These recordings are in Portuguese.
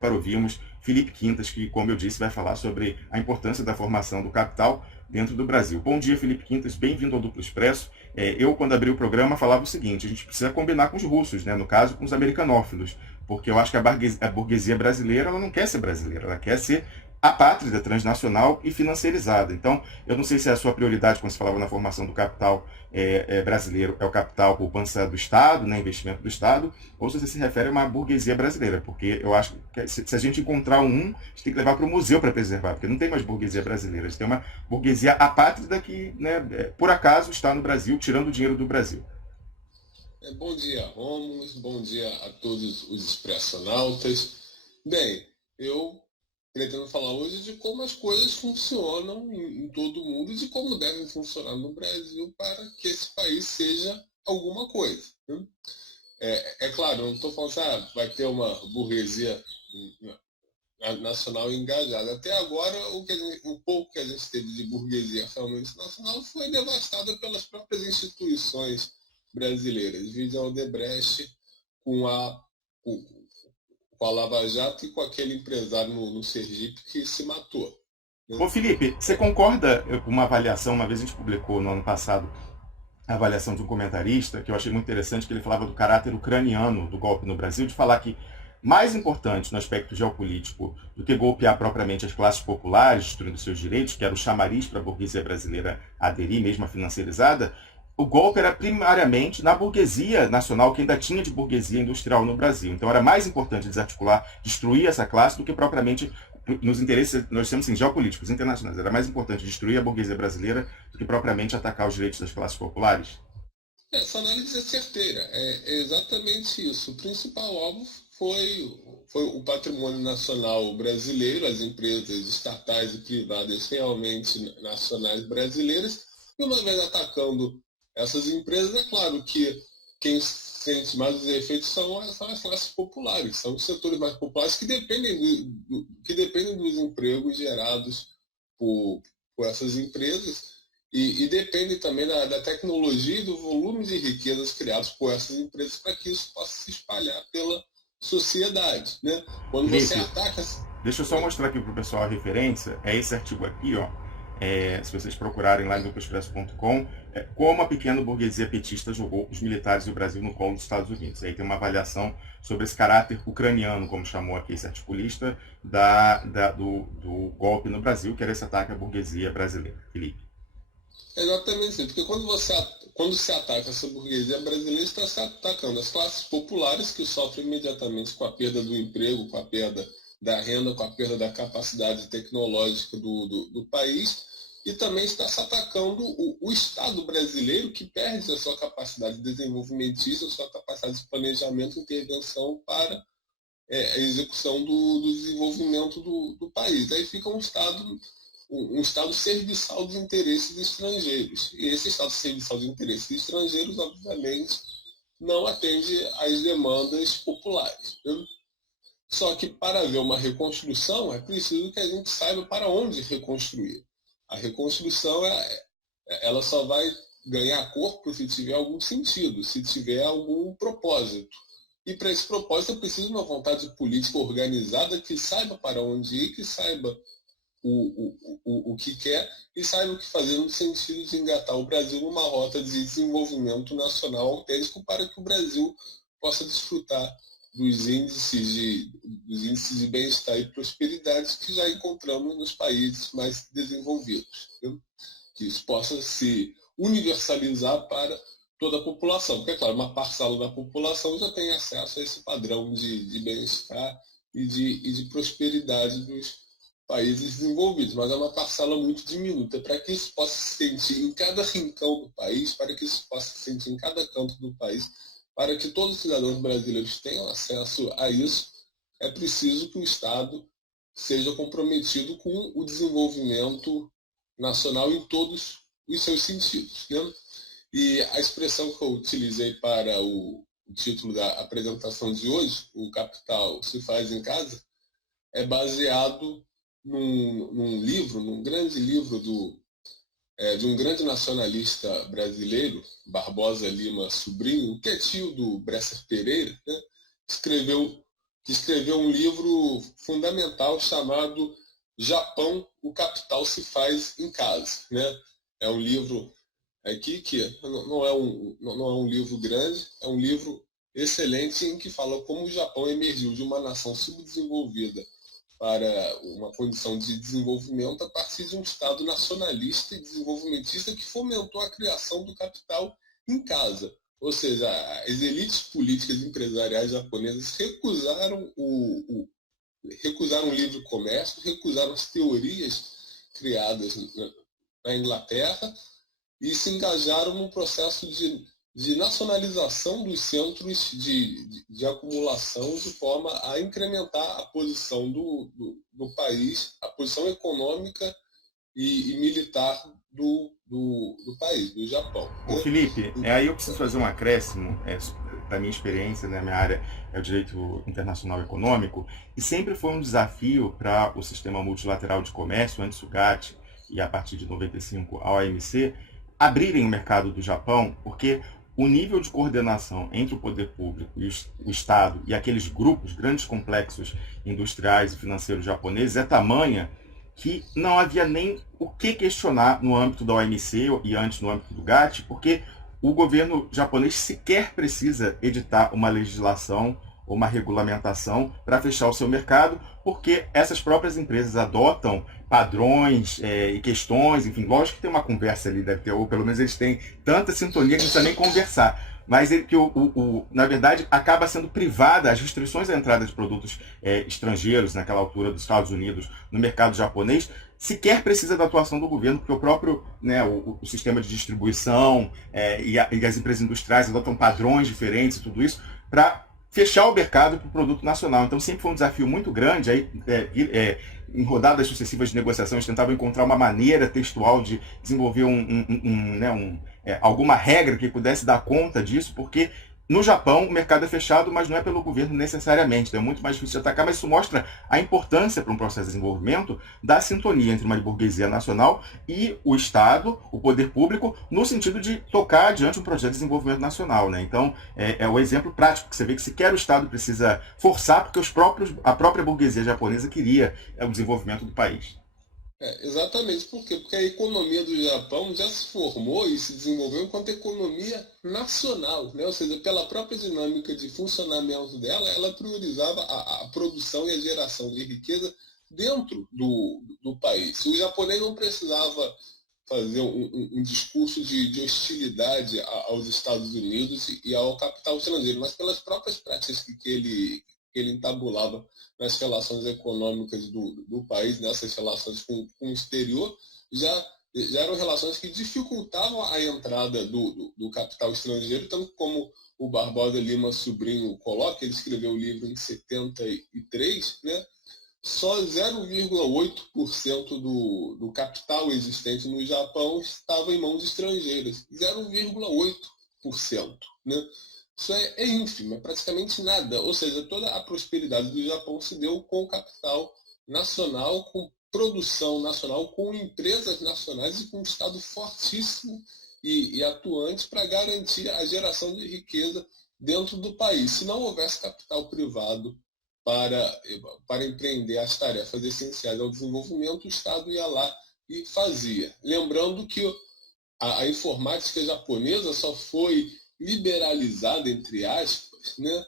para ouvirmos Felipe Quintas, que, como eu disse, vai falar sobre a importância da formação do capital dentro do Brasil. Bom dia, Felipe Quintas, bem-vindo ao Duplo Expresso. Eu, quando abri o programa, falava o seguinte: a gente precisa combinar com os russos, né? No caso, com os americanófilos, porque eu acho que a burguesia brasileira ela não quer ser brasileira, ela quer ser apátrida, transnacional e financiarizada. Então, eu não sei se é a sua prioridade, quando você falava na formação do capital brasileiro, é o capital poupança do Estado, né, investimento do Estado, ou se você se refere a uma burguesia brasileira, porque eu acho que se a gente encontrar um, a gente tem que levar para o museu para preservar, porque não tem mais burguesia brasileira, a gente tem uma burguesia apátrida que, né, por acaso, está no Brasil, tirando o dinheiro do Brasil. Bom dia, Romulus. Bom dia a todos os expressionautas. Bem, eu pretendo falar hoje de como as coisas funcionam em todo o mundo e de como devem funcionar no Brasil para que esse país seja alguma coisa, né? É claro, eu não estou falando assim, vai ter uma burguesia nacional engajada. Até agora, o pouco que a gente teve de burguesia realmente nacional foi devastada pelas próprias instituições brasileiras. Vide a Odebrecht com com, com a Lava Jato e com aquele empresário no Sergipe que se matou, né? Ô Felipe, você concorda com uma avaliação, uma vez a gente publicou no ano passado, a avaliação de um comentarista, que eu achei muito interessante, que ele falava do caráter ucraniano do golpe no Brasil, de falar que mais importante no aspecto geopolítico do que golpear propriamente as classes populares, destruindo seus direitos, que era o chamariz para a burguesia brasileira aderir, mesmo a financiarizada, o golpe era primariamente na burguesia nacional, que ainda tinha de burguesia industrial no Brasil. Então era mais importante desarticular, destruir essa classe, do que propriamente nos interesses, nós temos assim, geopolíticos internacionais. Era mais importante destruir a burguesia brasileira do que propriamente atacar os direitos das classes populares. Essa análise é certeira, é exatamente isso. O principal alvo foi o patrimônio nacional brasileiro, as empresas estatais e privadas realmente nacionais brasileiras, e uma vez atacando essas empresas, é claro que quem sente mais os efeitos são as classes populares, são os setores mais populares que dependem, que dependem dos empregos gerados por essas empresas e depende também da tecnologia e do volume de riquezas criados por essas empresas para que isso possa se espalhar pela sociedade, né? Quando você Felipe, ataca... deixa eu só Oi. mostrar aqui para o pessoal a referência. É esse artigo aqui, ó. Se vocês procurarem lá em duplaexpresso.com, como a pequena burguesia petista jogou os militares do Brasil no colo dos Estados Unidos. Aí tem uma avaliação sobre esse caráter ucraniano, como chamou aqui esse articulista, do golpe no Brasil, que era esse ataque à burguesia brasileira. Felipe. Exatamente isso, porque quando se ataca essa burguesia brasileira, está se atacando as classes populares que sofrem imediatamente com a perda do emprego, com a perda da renda, com a perda da capacidade tecnológica do país, e também está se atacando o Estado brasileiro, que perde a sua capacidade desenvolvimentista, a sua capacidade de planejamento e intervenção para a execução do desenvolvimento do país. Aí fica um Estado serviçal dos interesses estrangeiros. E esse Estado serviçal dos interesses estrangeiros, obviamente, não atende às demandas populares, né? Só que para haver uma reconstrução, é preciso que a gente saiba para onde reconstruir. A reconstrução ela só vai ganhar corpo se tiver algum sentido, se tiver algum propósito. E para esse propósito é preciso uma vontade política organizada que saiba para onde ir, que saiba o que quer e saiba o que fazer no sentido de engatar o Brasil numa rota de desenvolvimento nacional autêntico para que o Brasil possa desfrutar dos índices de bem-estar e prosperidade que já encontramos nos países mais desenvolvidos, né? Que isso possa se universalizar para toda a população, porque, é claro, uma parcela da população já tem acesso a esse padrão de bem-estar e de prosperidade dos países desenvolvidos, mas é uma parcela muito diminuta. Para que isso possa se sentir em cada rincão do país, para que isso possa se sentir em cada canto do país, para que todos os cidadãos brasileiros tenham acesso a isso, é preciso que o Estado seja comprometido com o desenvolvimento nacional em todos os seus sentidos, né? E a expressão que eu utilizei para o título da apresentação de hoje, o capital se faz em casa, é baseado num livro, num grande livro de um grande nacionalista brasileiro, Barbosa Lima Sobrinho, que é tio do Bresser Pereira, né? Escreveu que escreveu um livro fundamental chamado Japão, o capital se faz em casa, né? É um livro aqui que não é um livro grande, é um livro excelente em que fala como o Japão emergiu de uma nação subdesenvolvida para uma condição de desenvolvimento a partir de um Estado nacionalista e desenvolvimentista que fomentou a criação do capital em casa. Ou seja, as elites políticas e empresariais japonesas recusaram o livre comércio, recusaram as teorias criadas na Inglaterra e se engajaram num processo de nacionalização dos centros de acumulação de forma a incrementar a posição do país, a posição econômica e militar do país, do Japão. Ô, Felipe, aí eu preciso fazer um acréscimo, da minha experiência, né? Minha área é o direito internacional econômico, e sempre foi um desafio para o sistema multilateral de comércio, antes o GATT e a partir de 95 a OMC, abrirem o mercado do Japão, porque o nível de coordenação entre o poder público e o Estado e aqueles grupos, grandes complexos industriais e financeiros japoneses, é tamanha que não havia nem o que questionar no âmbito da OMC e antes no âmbito do GATT, porque o governo japonês sequer precisa editar uma legislação ou uma regulamentação para fechar o seu mercado, porque essas próprias empresas adotam padrões e questões, enfim, lógico que tem uma conversa ali, deve ter, ou pelo menos eles têm tanta sintonia que não precisa nem conversar, mas que na verdade acaba sendo privada as restrições à entrada de produtos estrangeiros naquela altura dos Estados Unidos no mercado japonês, sequer precisa da atuação do governo, porque o próprio, né, o sistema de distribuição e as empresas industriais adotam padrões diferentes e tudo isso para fechar o mercado para o produto nacional. Então sempre foi um desafio muito grande. Aí, em rodadas sucessivas de negociações, tentavam encontrar uma maneira textual de desenvolver alguma regra que pudesse dar conta disso, porque no Japão o mercado é fechado, mas não é pelo governo necessariamente, é muito mais difícil de atacar, mas isso mostra a importância para um processo de desenvolvimento da sintonia entre uma burguesia nacional e o Estado, o poder público, no sentido de tocar adiante um projeto de desenvolvimento nacional, né? Então, é o exemplo prático que você vê que sequer o Estado precisa forçar, porque a própria burguesia japonesa queria o desenvolvimento do país. Exatamente. Por quê? Porque a economia do Japão já se formou e se desenvolveu enquanto economia nacional, né? Ou seja, pela própria dinâmica de funcionamento dela, ela priorizava a produção e a geração de riqueza dentro do país. O japonês não precisava fazer um discurso de hostilidade aos Estados Unidos e ao capital estrangeiro, mas pelas próprias práticas que ele entabulava nas relações econômicas do país, nessas relações com o exterior, já eram relações que dificultavam a entrada do capital estrangeiro, tanto como o Barbosa Lima Sobrinho coloca, ele escreveu o livro em 73, né? Só 0,8% do capital existente no Japão estava em mãos estrangeiras. 0,8%. Né? Isso é ínfimo, é praticamente nada. Ou seja, toda a prosperidade do Japão se deu com capital nacional, com produção nacional, com empresas nacionais e com um Estado fortíssimo e atuante para garantir a geração de riqueza dentro do país. Se não houvesse capital privado para empreender as tarefas essenciais ao desenvolvimento, o Estado ia lá e fazia. Lembrando que a informática japonesa só foi liberalizada, entre aspas, né,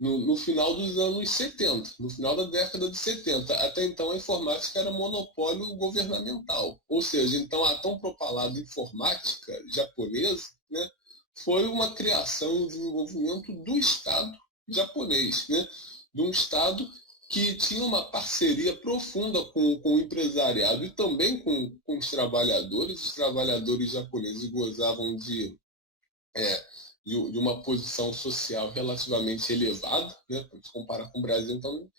no final dos anos 70, no final da década de 70. Até então a informática era monopólio governamental. Ou seja, então a tão propalada informática japonesa, né, foi uma criação e um desenvolvimento do Estado japonês, né, de um Estado que tinha uma parceria profunda com o empresariado e também com os trabalhadores. Os trabalhadores japoneses gozavam de uma posição social relativamente elevada, né? Se comparar com o Brasil, então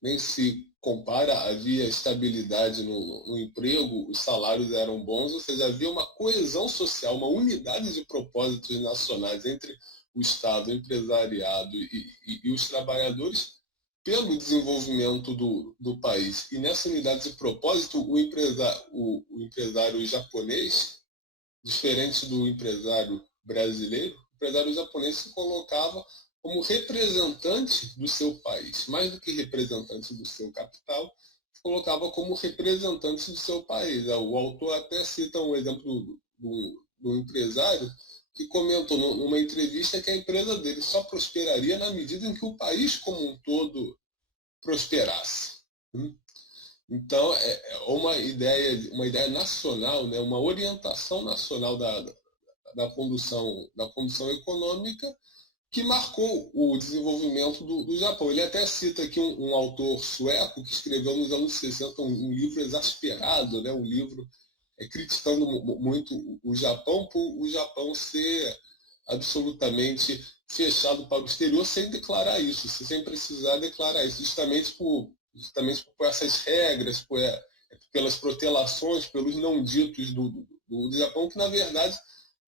nem se compara, havia estabilidade no emprego, os salários eram bons, ou seja, havia uma coesão social, uma unidade de propósitos nacionais entre o Estado, o empresariado e os trabalhadores pelo desenvolvimento do país. E nessa unidade de propósito, o empresário japonês, diferente do empresário brasileiro, o empresário japonês se colocava como representante do seu país, mais do que representante do seu capital, colocava como representante do seu país. O autor até cita um exemplo do empresário que comentou numa entrevista que a empresa dele só prosperaria na medida em que o país como um todo prosperasse. Então, é uma ideia nacional, né, uma orientação nacional da condução econômica que marcou o desenvolvimento do Japão. Ele até cita aqui um autor sueco que escreveu nos anos 60 um livro exasperado, né, um livro criticando muito o Japão por o Japão ser absolutamente fechado para o exterior sem declarar isso, sem precisar declarar isso, justamente por essas regras, pelas protelações, pelos não ditos do Japão, que na verdade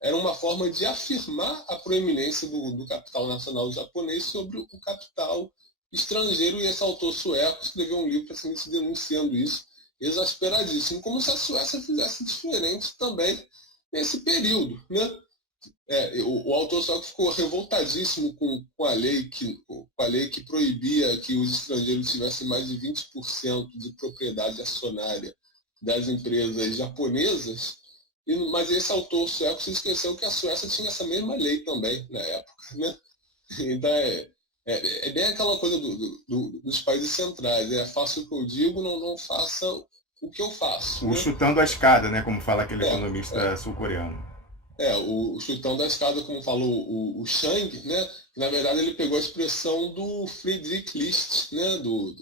era uma forma de afirmar a proeminência do capital nacional japonês sobre o capital estrangeiro, e esse autor sueco escreveu um livro praticamente denunciando isso, exasperadíssimo, como se a Suécia fizesse diferente também nesse período, né? O autor sueco ficou revoltadíssimo com a lei que proibia que os estrangeiros tivessem mais de 20% de propriedade acionária das empresas japonesas, mas esse autor sueco se esqueceu que a Suécia tinha essa mesma lei também na época, né? Então é bem aquela coisa dos países centrais, faça o que eu digo, não faça o que eu faço. O chutando a escada, né, como fala aquele economista sul-coreano. O chutão da escada, como falou o Chang, né, que na verdade ele pegou a expressão do Friedrich List, né, do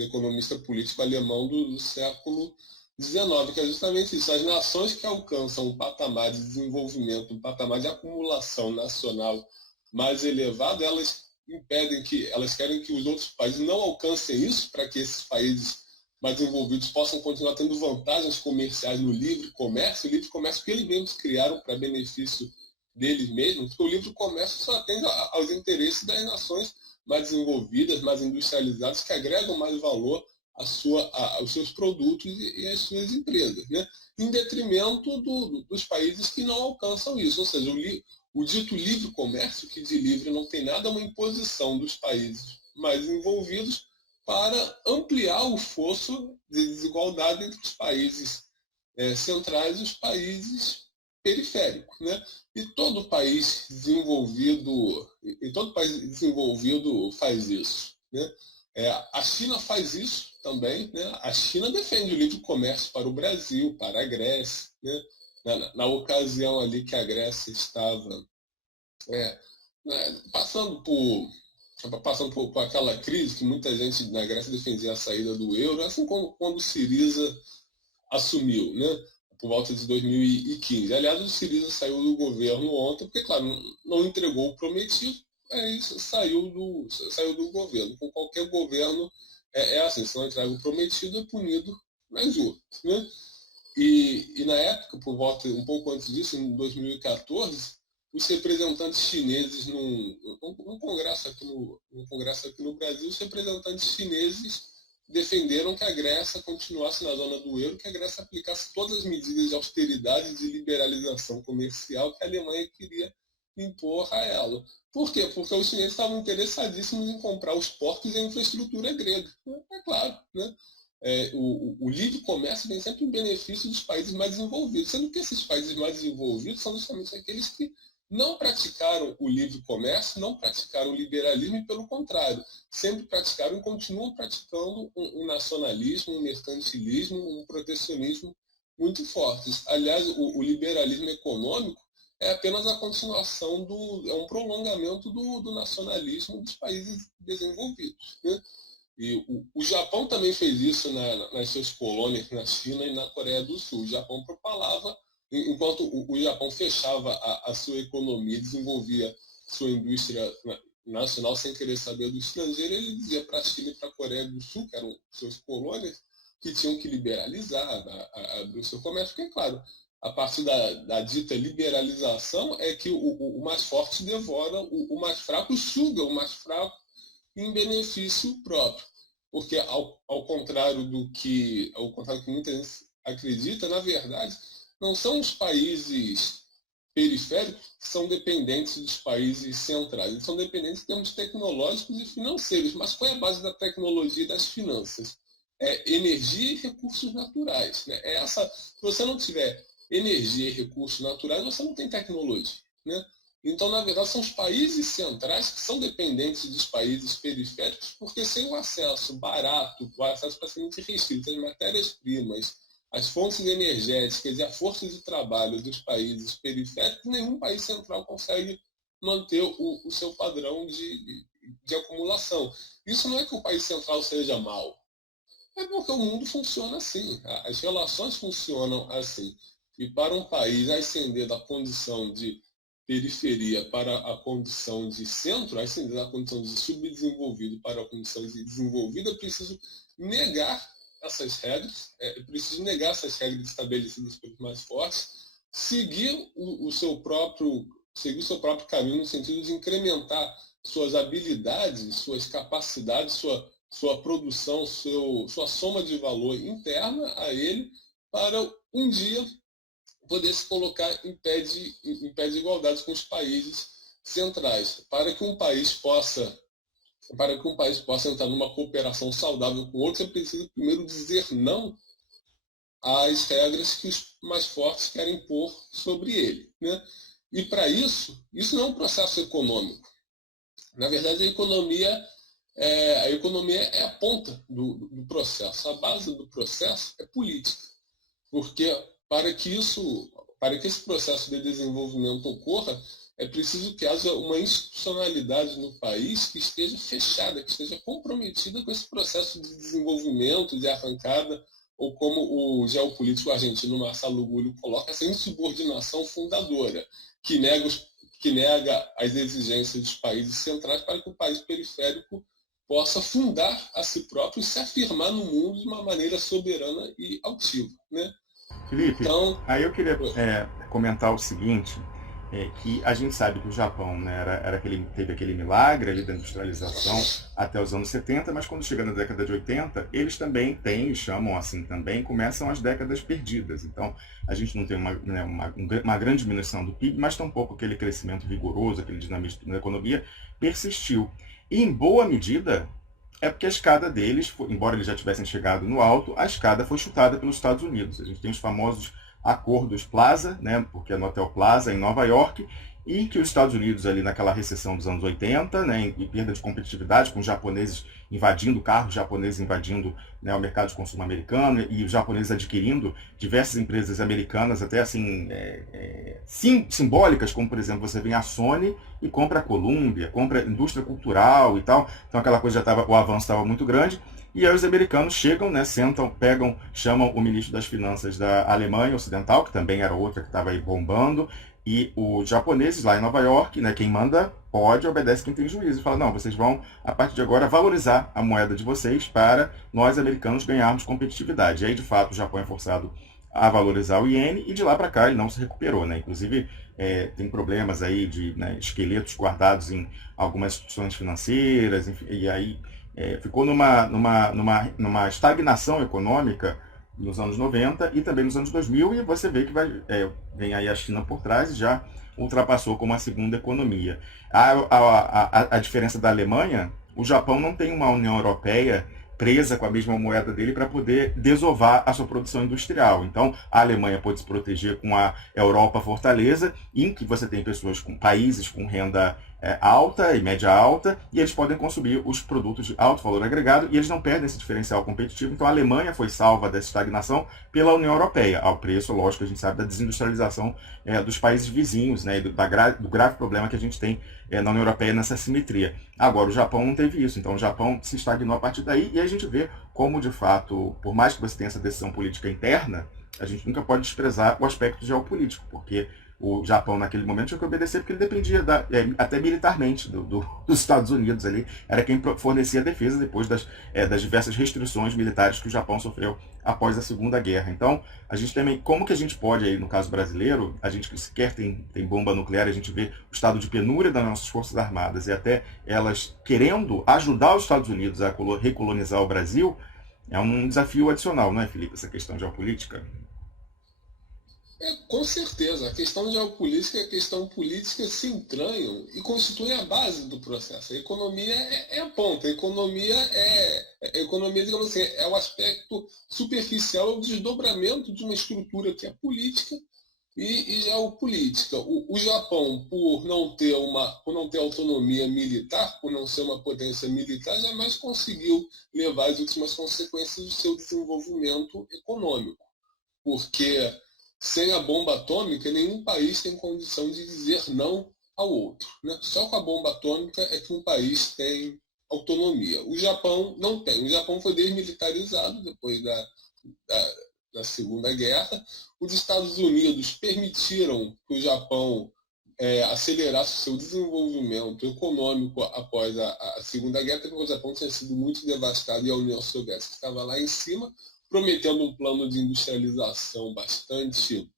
economista político alemão do século XIX, que é justamente isso. As nações que alcançam um patamar de desenvolvimento, um patamar de acumulação nacional mais elevado, elas querem que os outros países não alcancem isso, para que esses países mais desenvolvidos possam continuar tendo vantagens comerciais no livre comércio que eles mesmos criaram para benefício deles mesmos, porque o livre comércio só atende aos interesses das nações mais desenvolvidas, mais industrializadas, que agregam mais valor aos seus produtos e às suas empresas, né? Em detrimento dos países que não alcançam isso. Ou seja, o dito livre comércio, que de livre não tem nada, é uma imposição dos países mais desenvolvidos para ampliar o fosso de desigualdade entre os países centrais e os países periféricos, né? E todo país desenvolvido faz isso, né? A China faz isso também, né? A China defende o livre comércio para o Brasil, para a Grécia, né? Na ocasião ali que a Grécia estava passando por aquela crise que muita gente na Grécia defendia a saída do euro, assim como quando o Syriza assumiu, né, por volta de 2015. Aliás, o Syriza saiu do governo ontem, porque, claro, não entregou o prometido, aí saiu do governo. Com qualquer governo assim, se não entrega o prometido, é punido nas urnas, né? E na época, por volta, um pouco antes disso, em 2014, os representantes chineses num congresso aqui no Brasil, os representantes chineses defenderam que a Grécia continuasse na zona do euro, que a Grécia aplicasse todas as medidas de austeridade e de liberalização comercial que a Alemanha queria impor a ela. Por quê? Porque os chineses estavam interessadíssimos em comprar os portos e a infraestrutura grega. É claro, né? O livre comércio vem sempre em benefício dos países mais desenvolvidos, sendo que esses países mais desenvolvidos são justamente aqueles que não praticaram o livre comércio, não praticaram o liberalismo e, pelo contrário, sempre praticaram e continuam praticando um nacionalismo, um mercantilismo, um protecionismo muito fortes. Aliás, o liberalismo econômico é apenas a continuação é um prolongamento do nacionalismo dos países desenvolvidos, né? E o Japão também fez isso nas suas colônias na China e na Coreia do Sul. O Japão propalava, enquanto o Japão fechava a sua economia, desenvolvia sua indústria nacional sem querer saber do estrangeiro, ele dizia para a China e para a Coreia do Sul, que eram suas colônias, que tinham que liberalizar, abrir o seu comércio, porque, claro, a partir da dita liberalização é que o mais forte devora o mais fraco, suga o mais fraco em benefício próprio. Porque, ao contrário do que muita gente acredita, na verdade, não são os países periféricos que são dependentes dos países centrais. Eles são dependentes em termos tecnológicos e financeiros. Mas qual é a base da tecnologia e das finanças? É energia e recursos naturais. Né? Se você não tiver energia e recursos naturais, você não tem tecnologia. Né? Então, na verdade, são os países centrais que são dependentes dos países periféricos, porque sem o acesso barato, o acesso praticamente restrito às matérias-primas, às fontes energéticas e à força de trabalho dos países periféricos, nenhum país central consegue manter o seu padrão de acumulação. Isso não é que o país central seja mau, é porque o mundo funciona assim, as relações funcionam assim. E para um país ascender da condição de periferia para a condição de centro, ascender da condição de subdesenvolvido para a condição de desenvolvido, é preciso negar essas regras, é preciso negar essas regras estabelecidas pelos mais fortes, seguir o seu próprio caminho no sentido de incrementar suas habilidades, suas capacidades, sua produção, sua soma de valor interna a ele, para um dia poder se colocar em pé de igualdade com os países centrais. Para que um país possa entrar numa cooperação saudável com outros, é preciso primeiro dizer não às regras que os mais fortes querem pôr sobre ele. Né? E para isso não é um processo econômico. Na verdade, a economia é a ponta do processo. A base do processo é política. Porque para que esse processo de desenvolvimento ocorra, é preciso que haja uma institucionalidade no país que esteja fechada, que esteja comprometida com esse processo de desenvolvimento, de arrancada, ou como o geopolítico argentino Marcelo Gullo coloca, essa insubordinação fundadora, que nega as exigências dos países centrais para que o país periférico possa fundar a si próprio e se afirmar no mundo de uma maneira soberana e altiva. Né? Felipe, então, aí eu queria comentar o seguinte, que a gente sabe que o Japão, né, teve aquele milagre ali da industrialização até os anos 70, mas quando chega na década de 80, eles também chamam assim também, começam as décadas perdidas. Então, a gente não tem uma grande diminuição do PIB, mas tampouco aquele crescimento vigoroso, aquele dinamismo na economia persistiu. E, em boa medida, é porque a escada deles, embora eles já tivessem chegado no alto, a escada foi chutada pelos Estados Unidos. A gente tem os famosos acordos Plaza, né, porque é no Hotel Plaza, em Nova York, e que os Estados Unidos, ali naquela recessão dos anos 80, né, e perda de competitividade, com os japoneses invadindo, carros japoneses invadindo, né, o mercado de consumo americano, e os japoneses adquirindo diversas empresas americanas, até assim, simbólicas, como, por exemplo, você vem a Sony e compra a Columbia, compra a indústria cultural e tal. Então aquela coisa o avanço estava muito grande. E aí os americanos chegam, né, sentam, chamam o ministro das Finanças da Alemanha Ocidental, que também era outra que estava aí bombando, e os japoneses lá em Nova York, né, quem manda pode, obedece quem tem juízo. E fala, não, vocês vão, a partir de agora, valorizar a moeda de vocês para nós, americanos, ganharmos competitividade. E aí, de fato, o Japão é forçado a valorizar o iene, e de lá para cá ele não se recuperou. Né? Inclusive, tem problemas aí de, né, esqueletos guardados em algumas instituições financeiras, enfim, e aí ficou numa estagnação econômica nos anos 90 e também nos anos 2000, e você vê que vem aí a China por trás e já ultrapassou como a segunda economia. A diferença da Alemanha, o Japão não tem uma União Europeia presa com a mesma moeda dele para poder desovar a sua produção industrial. Então, a Alemanha pode se proteger com a Europa fortaleza, em que você tem países com renda alta e média alta, e eles podem consumir os produtos de alto valor agregado, e eles não perdem esse diferencial competitivo. Então, a Alemanha foi salva dessa estagnação pela União Europeia, ao preço, lógico, a gente sabe, da desindustrialização dos países vizinhos, né, do grave problema que a gente tem na União Europeia nessa simetria. Agora, o Japão não teve isso, então o Japão se estagnou a partir daí, e a gente vê como, de fato, por mais que você tenha essa decisão política interna, a gente nunca pode desprezar o aspecto geopolítico, porque o Japão, naquele momento, tinha que obedecer, porque ele dependia até militarmente dos Estados Unidos ali, era quem fornecia a defesa depois das diversas restrições militares que o Japão sofreu após a Segunda Guerra. Então, a gente também, como que a gente pode, aí, no caso brasileiro, a gente que sequer tem bomba nuclear, a gente vê o estado de penúria das nossas Forças Armadas, e até elas querendo ajudar os Estados Unidos a recolonizar o Brasil, é um desafio adicional, não é, Felipe, essa questão geopolítica? Com certeza, a questão geopolítica e a questão política se entranham e constituem a base do processo. A economia é a ponta, a economia, digamos assim, é o aspecto superficial, é o desdobramento de uma estrutura que é política e geopolítica. O Japão, por não ter autonomia militar, por não ser uma potência militar, jamais conseguiu levar as últimas consequências do seu desenvolvimento econômico, porque sem a bomba atômica, nenhum país tem condição de dizer não ao outro. Né? Só com a bomba atômica é que um país tem autonomia. O Japão não tem. O Japão foi desmilitarizado depois da Segunda Guerra. Os Estados Unidos permitiram que o Japão acelerasse o seu desenvolvimento econômico após a Segunda Guerra, porque o Japão tinha sido muito devastado e a União Soviética estava lá em cima, prometendo um plano de industrialização bastante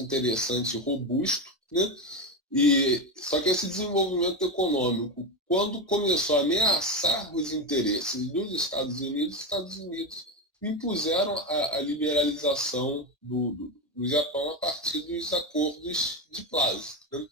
interessante e robusto, né? Só que esse desenvolvimento econômico, quando começou a ameaçar os interesses dos Estados Unidos impuseram a liberalização do Japão a partir dos acordos de Plaza. Né?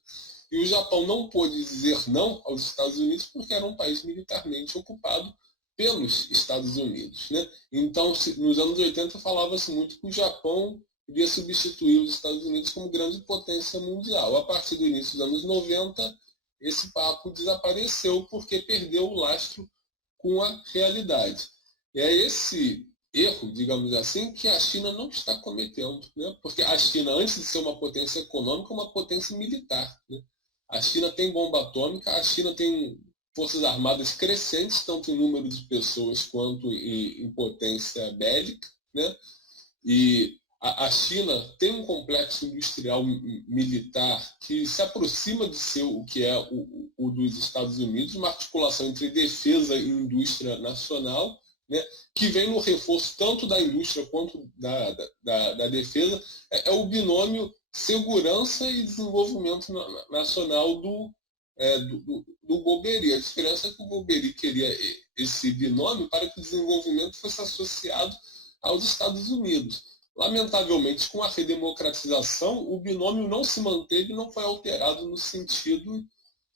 E o Japão não pôde dizer não aos Estados Unidos porque era um país militarmente ocupado pelos Estados Unidos. Né? Então, nos anos 80, falava-se muito que o Japão iria substituir os Estados Unidos como grande potência mundial. A partir do início dos anos 90, esse papo desapareceu porque perdeu o lastro com a realidade. E é esse erro, digamos assim, que a China não está cometendo. Né? Porque a China, antes de ser uma potência econômica, é uma potência militar. Né? A China tem bomba atômica, a China tem forças armadas crescentes, tanto em número de pessoas quanto em potência bélica, né? E a China tem um complexo industrial militar que se aproxima de ser o que é o dos Estados Unidos, uma articulação entre defesa e indústria nacional, né? Que vem no reforço tanto da indústria quanto da defesa, é o binômio segurança e desenvolvimento nacional do Golbery. A diferença é que o Golbery queria esse binômio para que o desenvolvimento fosse associado aos Estados Unidos. Lamentavelmente, com a redemocratização, o binômio não se manteve e não foi alterado no sentido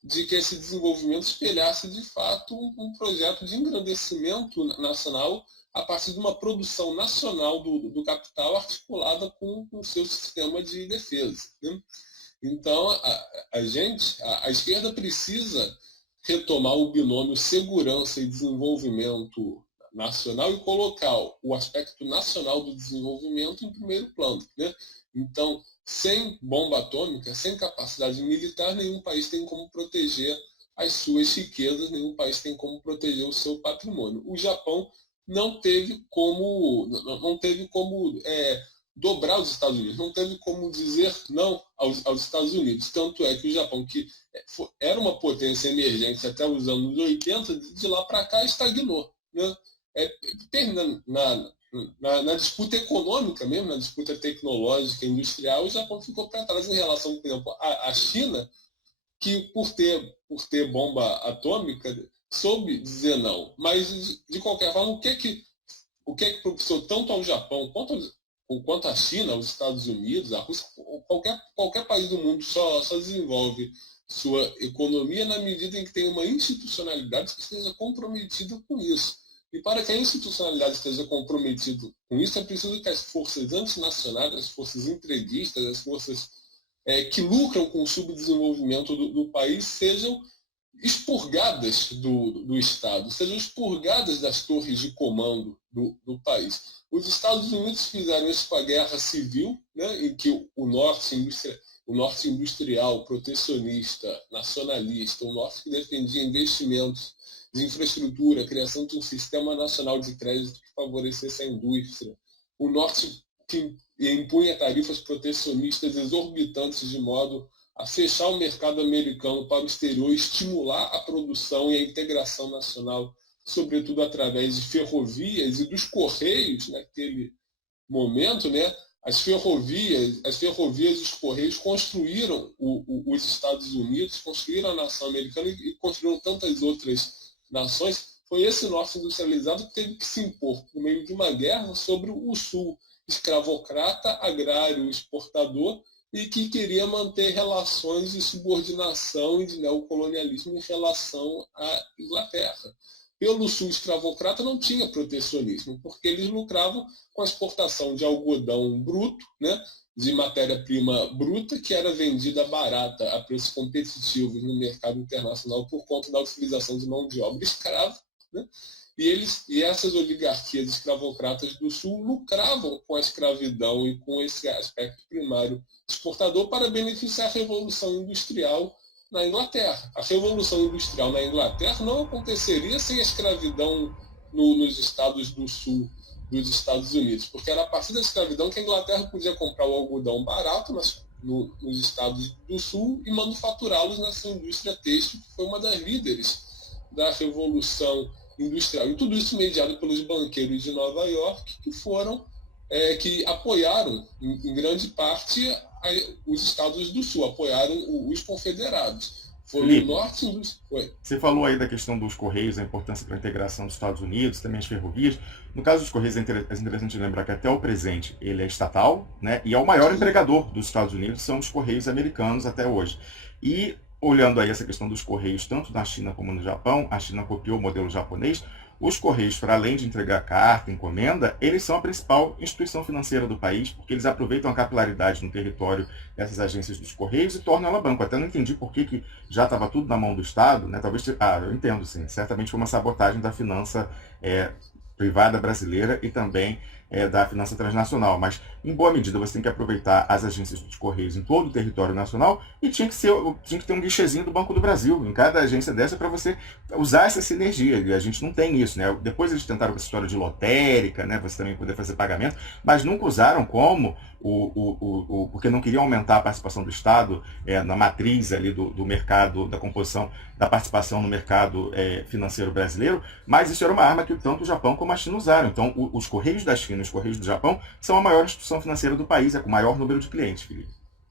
de que esse desenvolvimento espelhasse, de fato, um projeto de engrandecimento nacional a partir de uma produção nacional do capital articulada com o seu sistema de defesa. Né? Então, a esquerda precisa retomar o binômio segurança e desenvolvimento nacional e colocar o aspecto nacional do desenvolvimento em primeiro plano. Né? Então, sem bomba atômica, sem capacidade militar, nenhum país tem como proteger as suas riquezas, nenhum país tem como proteger o seu patrimônio. O Japão não teve como dobrar os Estados Unidos, não teve como dizer não aos Estados Unidos. Tanto é que o Japão, que era uma potência emergente até os anos 80, de lá para cá estagnou. Né? Na disputa econômica mesmo, na disputa tecnológica, industrial, o Japão ficou para trás em relação, por exemplo, à China, que por ter bomba atômica soube dizer não. Mas, de qualquer forma, o que é que propiciou tanto ao Japão quanto à China, aos Estados Unidos, a Rússia, qualquer país do mundo só desenvolve sua economia na medida em que tem uma institucionalidade que esteja comprometida com isso. E para que a institucionalidade esteja comprometida com isso, é preciso que as forças antinacionais, as forças entreguistas, as forças que lucram com o subdesenvolvimento do país sejam expurgadas do Estado, sejam expurgadas das torres de comando do país. Os Estados Unidos fizeram isso com a guerra civil, né, em que o norte industrial, protecionista, nacionalista, o norte que defendia investimentos de infraestrutura, a criação de um sistema nacional de crédito que favorecesse a indústria, o norte que impunha tarifas protecionistas exorbitantes de modo a fechar o mercado americano para o exterior, estimular a produção e a integração nacional, sobretudo através de ferrovias e dos correios naquele momento, né? As ferrovias e os correios construíram os Estados Unidos, construíram a nação americana e construíram tantas outras nações. Foi esse norte industrializado que teve que se impor por meio de uma guerra sobre o Sul. escravocrata, agrário, exportador, e que queria manter relações de subordinação e de neocolonialismo em relação à Inglaterra. Pelo sul escravocrata não tinha protecionismo, porque eles lucravam com a exportação de algodão bruto, né, de matéria-prima bruta, que era vendida barata a preços competitivos no mercado internacional por conta da utilização de mão de obra escrava, né? E essas oligarquias escravocratas do Sul lucravam com a escravidão e com esse aspecto primário exportador para beneficiar a Revolução Industrial na Inglaterra. A Revolução Industrial na Inglaterra não aconteceria sem a escravidão nos estados do Sul dos Estados Unidos, porque era a partir da escravidão que a Inglaterra podia comprar o algodão barato nos estados do Sul e manufaturá-los na sua indústria têxtil, que foi uma das líderes da Revolução Industrial. E tudo isso mediado pelos banqueiros de Nova York, que apoiaram, em grande parte, os estados do Sul, apoiaram os confederados. Foi Felipe, o norte... você falou aí da questão dos Correios, a importância para a integração dos Estados Unidos, também as ferrovias. No caso dos Correios, é interessante lembrar que até o presente ele é estatal, né? E é o maior empregador dos Estados Unidos, são os Correios americanos até hoje. E olhando aí essa questão dos Correios, tanto na China como no Japão, a China copiou o modelo japonês, os Correios, para além de entregar carta, encomenda, eles são a principal instituição financeira do país, porque eles aproveitam a capilaridade no território dessas agências dos Correios e tornam ela banco. Até não entendi por que já estava tudo na mão do Estado, né? Talvez, eu entendo sim, certamente foi uma sabotagem da finança privada brasileira e também da finança transnacional, mas em boa medida você tem que aproveitar as agências dos Correios em todo o território nacional e tinha que ter um guichezinho do Banco do Brasil em cada agência dessa para você usar essa sinergia, e a gente não tem isso, né? Depois eles tentaram com essa história de lotérica, né? Você também poder fazer pagamento, mas nunca usaram como porque não queriam aumentar a participação do Estado na matriz ali do mercado, da composição da participação no mercado financeiro brasileiro, mas isso era uma arma que tanto o Japão como a China usaram. Então, os Correios da China e os Correios do Japão são a maior instituição financeira do país, com o maior número de clientes, Felipe.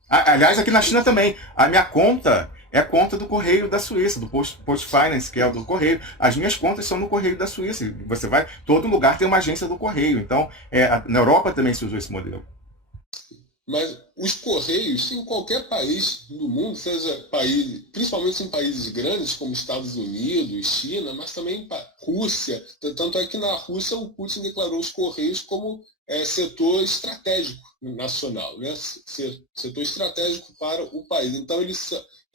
Aliás, aqui na China também, a minha conta é a conta do Correio da Suíça, do Post Finance, que é o do Correio. As minhas contas são no Correio da Suíça. Você vai, todo lugar tem uma agência do Correio. Então, na Europa também se usou esse modelo. Mas os Correios, em qualquer país do mundo, principalmente em países grandes como Estados Unidos, China, mas também Rússia, tanto é que na Rússia o Putin declarou os Correios como setor estratégico nacional, né? Setor estratégico para o país. Então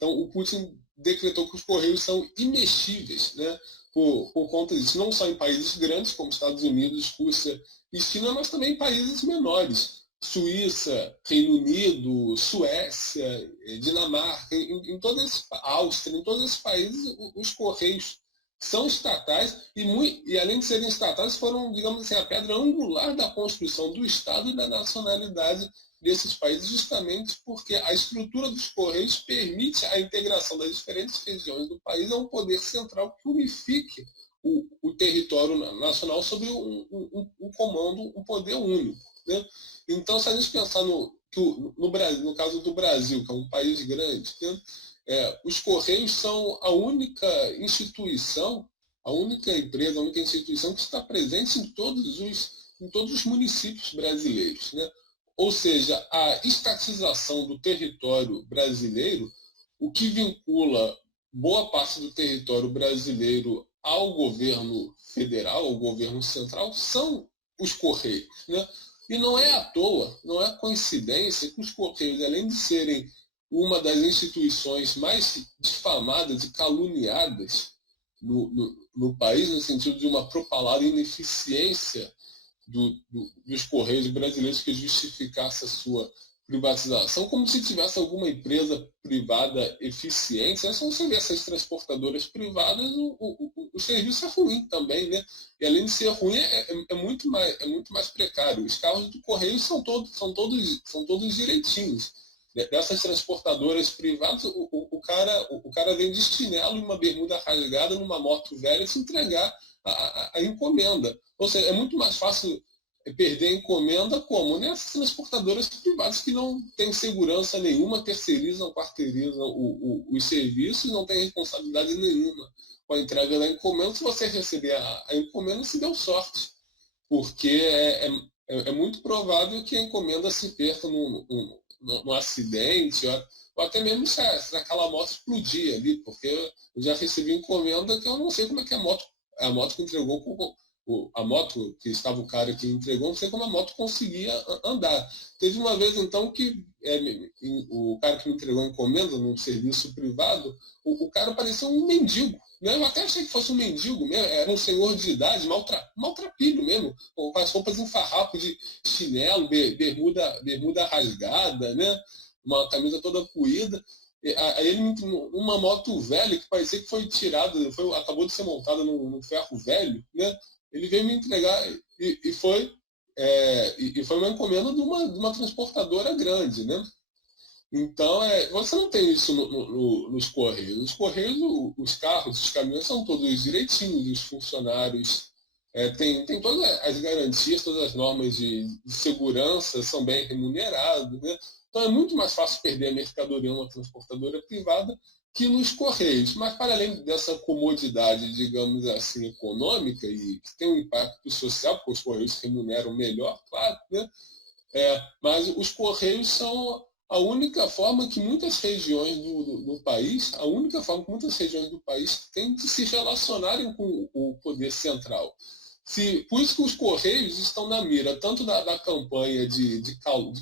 o Putin decretou que os Correios são imexíveis, né? Por conta disso, não só em países grandes como Estados Unidos, Rússia e China, mas também em países menores. Suíça, Reino Unido, Suécia, Dinamarca, Áustria, em todos esses países os Correios são estatais e além de serem estatais, foram, digamos assim, a pedra angular da construção do Estado e da nacionalidade desses países, justamente porque a estrutura dos Correios permite a integração das diferentes regiões do país a um poder central que unifique o território nacional sob um comando, um poder único, né? Então, se a gente pensar no Brasil, no caso do Brasil, que é um país grande, né, os Correios são a única instituição, a única empresa, a única instituição que está presente em todos os municípios brasileiros, né? Ou seja, a estatização do território brasileiro, o que vincula boa parte do território brasileiro ao governo federal, ao governo central, são os Correios, né? E não é à toa, não é coincidência que os Correios, além de serem uma das instituições mais difamadas e caluniadas no país, no sentido de uma propalada ineficiência dos Correios brasileiros que justificasse a sua privatização, como se tivesse alguma empresa privada eficiente. É só você ver essas transportadoras privadas, o serviço é ruim também, né? E além de ser ruim, é muito mais precário. Os carros do Correio são todos direitinhos. Dessas transportadoras privadas, o cara vem de chinelo e uma bermuda rasgada numa moto velha se entregar a encomenda. Ou seja, é muito mais fácil perder a encomenda como nessas transportadoras privadas que não têm segurança nenhuma, terceirizam, quarteirizam os serviços, não têm responsabilidade nenhuma com a entrega da encomenda. Se você receber a encomenda, se deu sorte, porque é muito provável que a encomenda se perca num acidente, ou até mesmo se aquela moto explodir ali, porque eu já recebi encomenda que eu não sei como é que a moto que entregou, a moto que estava o cara que entregou, não sei como a moto conseguia andar. Teve uma vez, então, que o cara que me entregou a encomenda num serviço privado, o cara parecia um mendigo. Né? Eu até achei que fosse um mendigo mesmo, era um senhor de idade, maltrapilho mesmo, com as roupas em farrapo de chinelo, bermuda rasgada, né? Uma camisa toda puída. Aí ele uma moto velha que parecia que foi tirada, acabou de ser montada num ferro velho, né? Ele veio me entregar e foi uma encomenda de uma transportadora grande, né? Então, você não tem isso nos Correios. Nos Correios, os carros, os caminhões são todos direitinhos, os funcionários têm todas as garantias, todas as normas de segurança, são bem remunerados, né? Então, é muito mais fácil perder a mercadoria numa transportadora privada que nos Correios. Mas, para além dessa comodidade, digamos assim, econômica, e que tem um impacto social, porque os Correios remuneram melhor, claro, né? Mas os Correios são a única forma que muitas regiões do país, a única forma que muitas regiões do país têm de se relacionarem com o poder central. Por isso que os Correios estão na mira, tanto da campanha de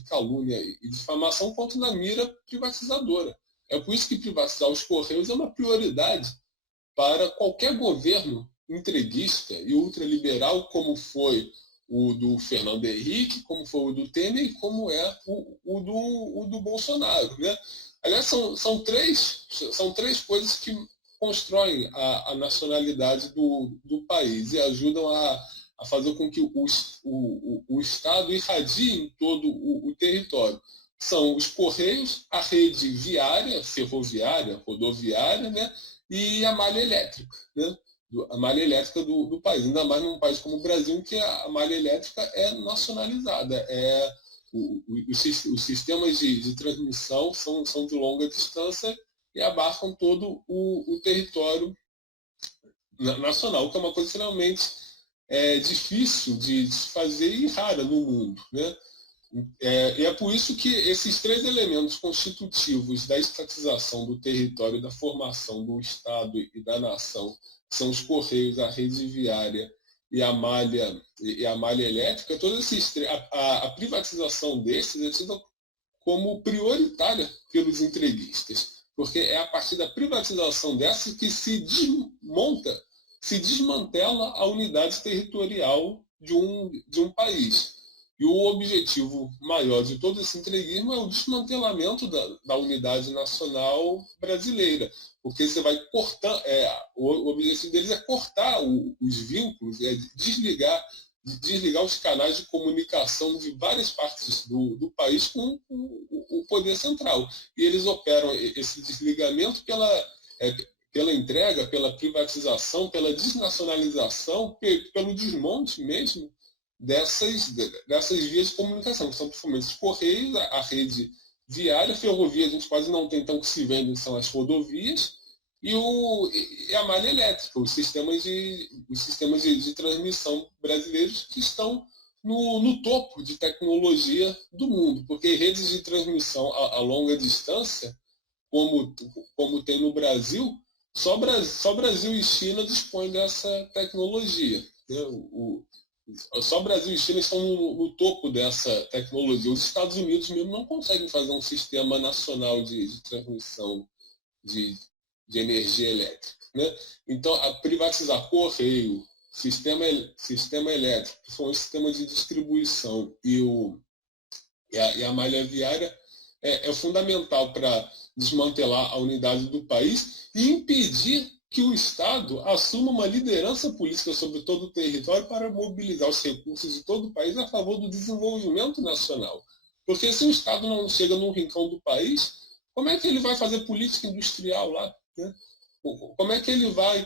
calúnia e difamação, quanto na mira privatizadora. É por isso que privatizar os Correios é uma prioridade para qualquer governo entreguista e ultraliberal, como foi o do Fernando Henrique, como foi o do Temer e como é o do Bolsonaro. Né? Aliás, são três coisas que constroem a nacionalidade do país e ajudam a fazer com que o Estado irradie em todo o território. São os Correios, a rede viária, ferroviária, rodoviária, né? E a malha elétrica, né? A malha elétrica do país. Ainda mais num país como o Brasil, que a malha elétrica é nacionalizada. Os sistemas de transmissão são de longa distância e abarcam todo o território nacional, que é uma coisa extremamente difícil de se fazer e rara no mundo. Né? E é por isso que esses três elementos constitutivos da estatização do território, da formação do Estado e da nação, são os Correios, a rede viária e a malha elétrica, a privatização desses é tida como prioritária pelos entreguistas, porque é a partir da privatização dessas que se desmantela a unidade territorial de um país. E o objetivo maior de todo esse entreguismo é o desmantelamento da unidade nacional brasileira, porque você vai cortar, o objetivo deles é cortar os vínculos, desligar os canais de comunicação de várias partes do país com o poder central. E eles operam esse desligamento pela entrega, pela privatização, pela desnacionalização, pelo desmonte mesmo dessas vias de comunicação, que são principalmente os Correios, a rede viária, ferrovia, a gente quase não tem, então que se vendem são as rodovias, e a malha elétrica, os sistemas de transmissão brasileiros que estão no topo de tecnologia do mundo, porque redes de transmissão a longa distância, como tem no Brasil, só Brasil e China dispõem dessa tecnologia. Né? Só Brasil e China estão no topo dessa tecnologia. Os Estados Unidos mesmo não conseguem fazer um sistema nacional de transmissão de energia elétrica. Né? Então, a privatizar correio, sistema elétrico, que são os sistemas de distribuição e a malha viária, é fundamental para desmantelar a unidade do país e impedir que o Estado assuma uma liderança política sobre todo o território para mobilizar os recursos de todo o país a favor do desenvolvimento nacional. Porque se o Estado não chega num rincão do país, como é que ele vai fazer política industrial lá? Né? Como é que ele vai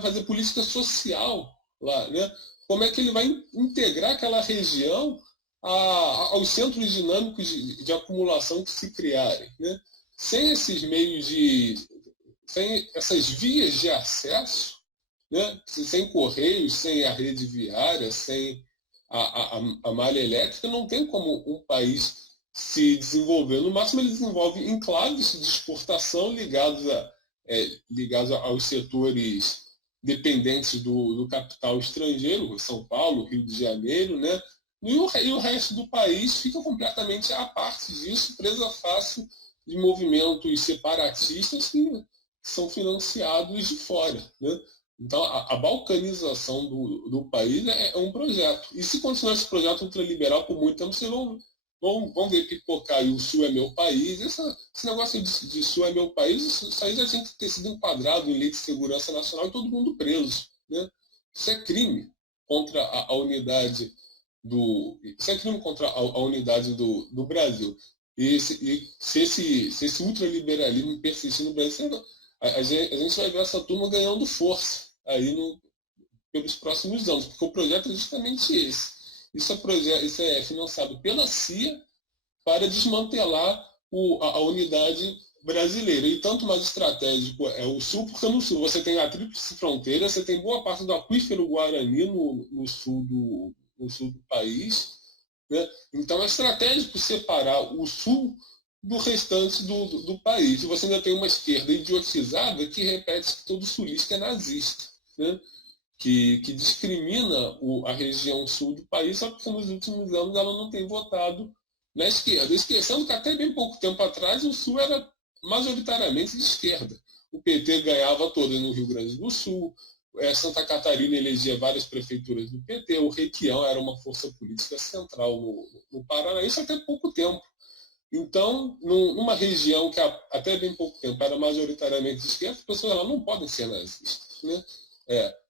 fazer política social lá? Né? Como é que ele vai integrar aquela região aos centros dinâmicos de acumulação que se criarem? Né? Sem esses meios sem essas vias de acesso, né? Sem correios, sem a rede viária, sem a malha elétrica, não tem como um país se desenvolver. No máximo, ele desenvolve enclaves de exportação ligados aos setores dependentes do capital estrangeiro, São Paulo, Rio de Janeiro, né? E o resto do país fica completamente à parte disso, presa fácil de movimentos separatistas que são financiados de fora, né? Então, a balcanização do país é um projeto. E se continuar esse projeto ultraliberal por muito tempo, vocês vão ver pipocar aí o Sul é meu país. Esse negócio de Sul é meu país, isso aí já tinha que ter sido enquadrado em lei de segurança nacional e todo mundo preso, né? Isso é crime contra a unidade isso é crime contra a unidade do Brasil. E se esse ultraliberalismo persistir no Brasil, a gente vai ver essa turma ganhando força aí pelos próximos anos, porque o projeto é justamente esse. Isso é financiado pela CIA para desmantelar a unidade brasileira. E tanto mais estratégico é o Sul, porque no Sul você tem a tríplice fronteira, você tem boa parte do aquífero Guarani no sul do país, né? Então é estratégico separar o Sul do restante do país. E você ainda tem uma esquerda idiotizada que repete que todo sulista é nazista, né? Que discrimina a região sul do país, só porque nos últimos anos ela não tem votado na esquerda. Esquecendo que até bem pouco tempo atrás o Sul era majoritariamente de esquerda. O PT ganhava todas no Rio Grande do Sul, Santa Catarina elegia várias prefeituras do PT, o Requião era uma força política central no Paraná, isso até pouco tempo. Então, numa região que até bem pouco tempo era majoritariamente de esquerda, as pessoas elas não podem ser nazistas, né?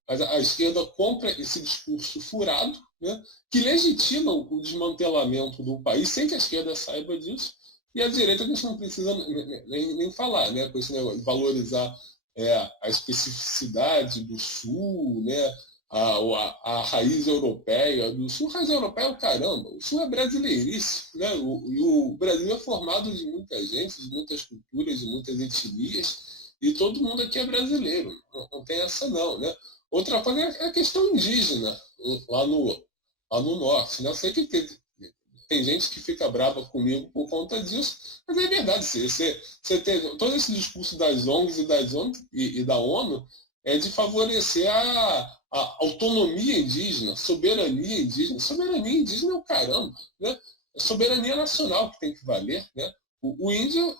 Mas a esquerda compra esse discurso furado, né, que legitima o desmantelamento do país sem que a esquerda saiba disso, e a direita a gente não precisa nem falar, né, com esse negócio de valorizar a especificidade do Sul, né, a raiz europeia do Sul. A raiz europeia é o caramba, o Sul é brasileiríssimo, né, e o Brasil é formado de muita gente, de muitas culturas, de muitas etnias, e todo mundo aqui é brasileiro, não tem essa não, né? Outra coisa é a questão indígena lá no norte, né? Eu sei que tem gente que fica brava comigo por conta disso, mas é verdade, você tem todo esse discurso das ONGs e da ONU é de favorecer a autonomia indígena, soberania indígena. Soberania indígena é o caramba, né? É soberania nacional que tem que valer, né? O índio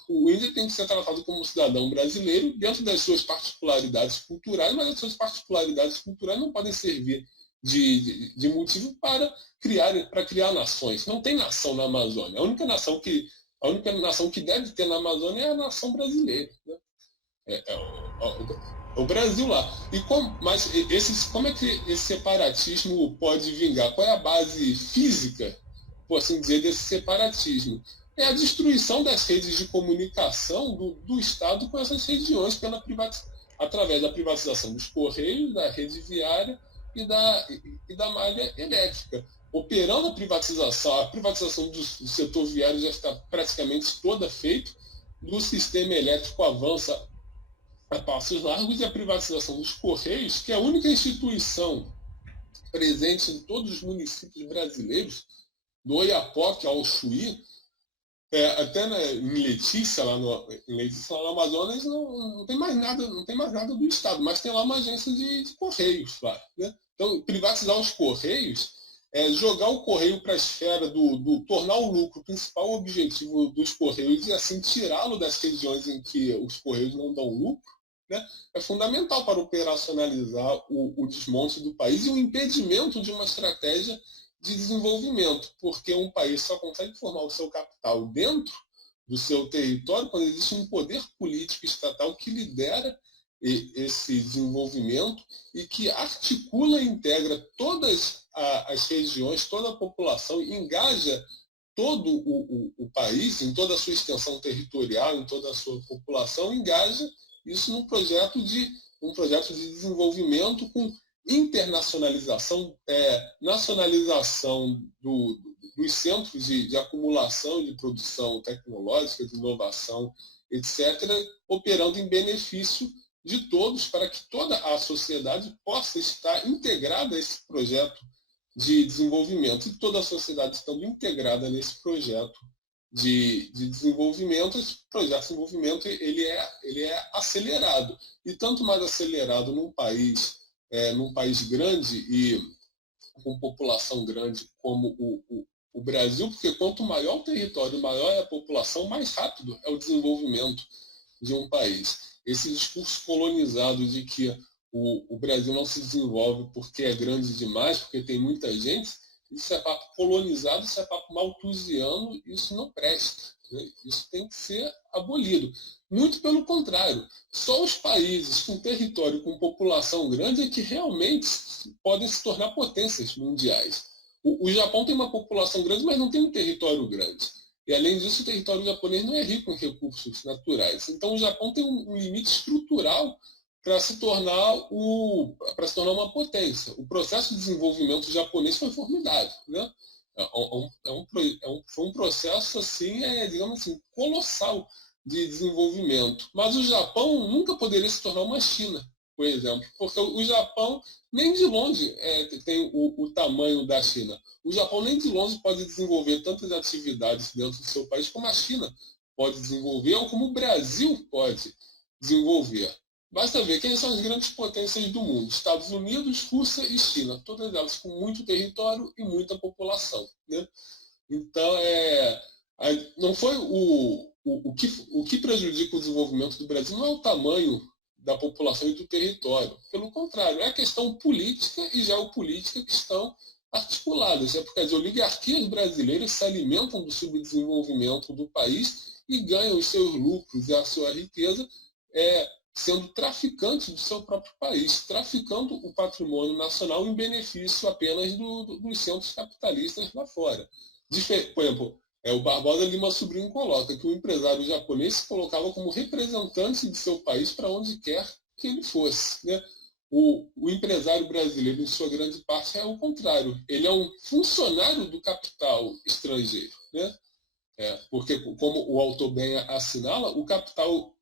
tem que ser tratado como um cidadão brasileiro dentro das suas particularidades culturais, mas as suas particularidades culturais não podem servir de motivo para criar nações. Não tem nação na Amazônia. A única nação que deve ter na Amazônia é a nação brasileira, né? O Brasil lá. Como é que esse separatismo pode vingar? Qual é a base física, por assim dizer, desse separatismo? É a destruição das redes de comunicação do Estado com essas regiões através da privatização dos Correios, da rede viária e da malha elétrica. Operando a privatização do setor viário já está praticamente toda feita, do sistema elétrico avança a passos largos, e a privatização dos Correios, que é a única instituição presente em todos os municípios brasileiros, do Oiapoque ao Chuí, até em Letícia, lá no Amazonas, não tem mais nada do Estado, mas tem lá uma agência de Correios, claro, né? Então, privatizar os Correios é jogar o Correio para a esfera tornar o lucro o principal objetivo dos Correios e assim tirá-lo das regiões em que os Correios não dão lucro, né? É fundamental para operacionalizar o desmonte do país e o impedimento de uma estratégia de desenvolvimento, porque um país só consegue formar o seu capital dentro do seu território quando existe um poder político estatal que lidera esse desenvolvimento e que articula e integra todas as regiões, toda a população, engaja todo o país, em toda a sua extensão territorial, em toda a sua população, engaja isso num projeto de desenvolvimento com internacionalização, nacionalização dos centros de acumulação de produção tecnológica, de inovação, etc., operando em benefício de todos, para que toda a sociedade possa estar integrada a esse projeto de desenvolvimento. E toda a sociedade estando integrada nesse projeto de desenvolvimento, esse projeto de desenvolvimento ele é acelerado. E tanto mais acelerado num país grande e com população grande como o Brasil, porque quanto maior o território, maior é a população, mais rápido é o desenvolvimento de um país. Esse discurso colonizado de que o Brasil não se desenvolve porque é grande demais, porque tem muita gente, isso é papo colonizado, isso é papo malthusiano, isso não presta. Né? Isso tem que ser abolido. Muito pelo contrário, só os países com território, com população grande é que realmente podem se tornar potências mundiais. O Japão tem uma população grande, mas não tem um território grande. E, além disso, o território japonês não é rico em recursos naturais. Então, o Japão tem um limite estrutural para se tornar uma potência. O processo de desenvolvimento japonês foi formidável. Né? Foi um processo, assim, digamos assim, colossal de desenvolvimento. Mas o Japão nunca poderia se tornar uma China, por exemplo, porque o Japão nem de longe tem o tamanho da China. O Japão nem de longe pode desenvolver tantas atividades dentro do seu país como a China pode desenvolver ou como o Brasil pode desenvolver. Basta ver quem são as grandes potências do mundo: Estados Unidos, Rússia e China, todas elas com muito território e muita população. Né? Então, não foi o que prejudica o desenvolvimento do Brasil não é o tamanho da população e do território. Pelo contrário, é a questão política e geopolítica que estão articuladas. É porque as oligarquias brasileiras se alimentam do subdesenvolvimento do país e ganham os seus lucros e a sua riqueza sendo traficantes do seu próprio país, traficando o patrimônio nacional em benefício apenas dos centros capitalistas lá fora. Por exemplo, o Barbosa Lima Sobrinho coloca que o empresário japonês se colocava como representante de seu país para onde quer que ele fosse. Né? O empresário brasileiro, em sua grande parte, é o contrário. Ele é um funcionário do capital estrangeiro. Né? Porque, como o autor bem assinala, o capital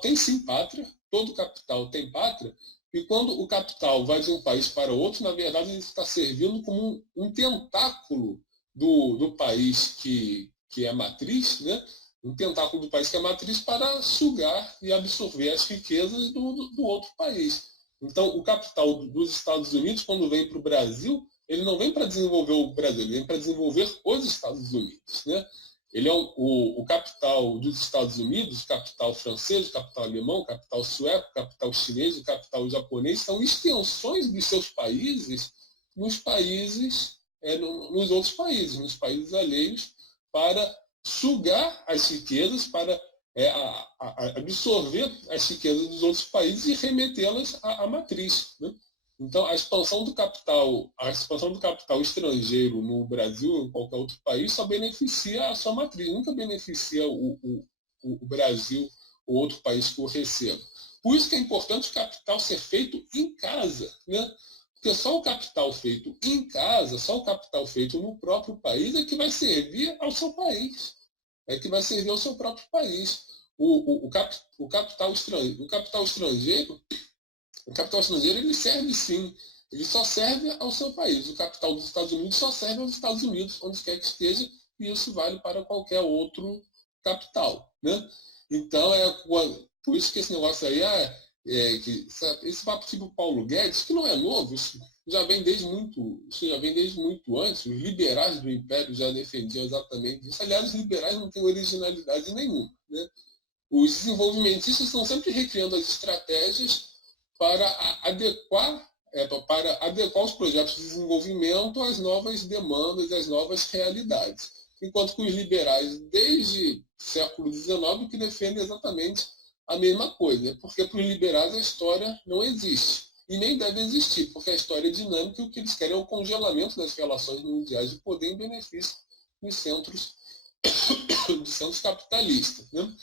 tem sim pátria, todo capital tem pátria, e quando o capital vai de um país para outro, na verdade, ele está servindo como um tentáculo do país que é matriz, né? Um tentáculo do país que é matriz para sugar e absorver as riquezas do outro país. Então, o capital dos Estados Unidos, quando vem para o Brasil, ele não vem para desenvolver o Brasil, ele vem para desenvolver os Estados Unidos. Né? Ele é o capital dos Estados Unidos, o capital francês, o capital alemão, o capital sueco, o capital chinês, o capital japonês, são extensões dos seus países nos outros países, nos países alheios, para sugar as riquezas, para absorver as riquezas dos outros países e remetê-las à matriz. Né? Então, a expansão do capital estrangeiro no Brasil ou em qualquer outro país só beneficia a sua matriz, nunca beneficia o Brasil ou outro país que o receba. Por isso que é importante o capital ser feito em casa, né? Porque só o capital feito em casa, só o capital feito no próprio país é que vai servir ao seu país, é que vai servir ao seu próprio país. O capital estrangeiro, ele serve sim, ele só serve ao seu país. O capital dos Estados Unidos só serve aos Estados Unidos, onde quer que esteja, e isso vale para qualquer outro capital. Né? Então, por isso que esse negócio aí esse papo tipo Paulo Guedes, que não é novo, isso já vem desde muito antes. Os liberais do Império já defendiam exatamente isso. Aliás, os liberais não têm originalidade nenhuma. Né? Os desenvolvimentistas estão sempre recriando as estratégias para adequar os projetos de desenvolvimento às novas demandas, às novas realidades. Enquanto que os liberais, desde o século XIX, que defendem exatamente a mesma coisa, porque para os liberais a história não existe, e nem deve existir, porque a história é dinâmica e o que eles querem é o congelamento das relações mundiais de poder em benefício dos centros capitalistas. Né?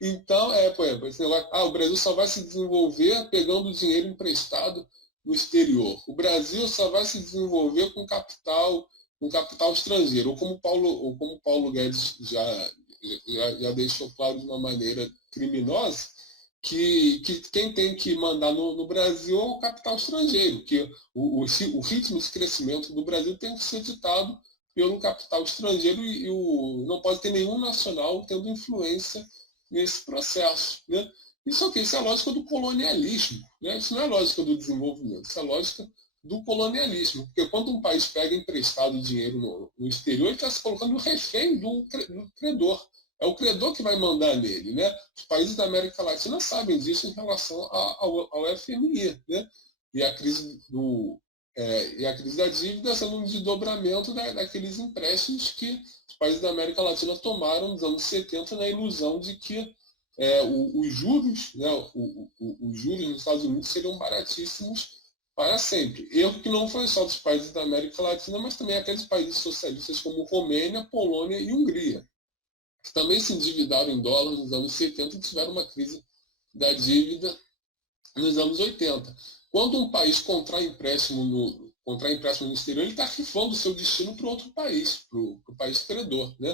Então, por exemplo, esse negócio, o Brasil só vai se desenvolver pegando dinheiro emprestado no exterior. O Brasil só vai se desenvolver com capital estrangeiro, ou como Paulo Guedes já deixou claro de uma maneira criminosa, que quem tem que mandar no Brasil é o capital estrangeiro, que o ritmo de crescimento do Brasil tem que ser ditado pelo capital estrangeiro e não pode ter nenhum nacional tendo influência nesse processo. Né? Isso aqui, isso é a lógica do colonialismo. Né? Isso não é a lógica do desenvolvimento, isso é a lógica do colonialismo. Porque quando um país pega emprestado dinheiro no exterior, ele está se colocando refém do credor. É o credor que vai mandar nele. Né? Os países da América Latina sabem disso em relação ao FMI. Né? E a crise da dívida sendo um desdobramento daqueles empréstimos que os países da América Latina tomaram nos anos 70 na ilusão de que os juros, né, os juros nos Estados Unidos seriam baratíssimos para sempre. Erro que não foi só dos países da América Latina, mas também aqueles países socialistas como Romênia, Polônia e Hungria, que também se endividaram em dólar nos anos 70 e tiveram uma crise da dívida nos anos 80. Quando um país contrai empréstimo no exterior, ele está rifando o seu destino para outro país, para o país credor. Né?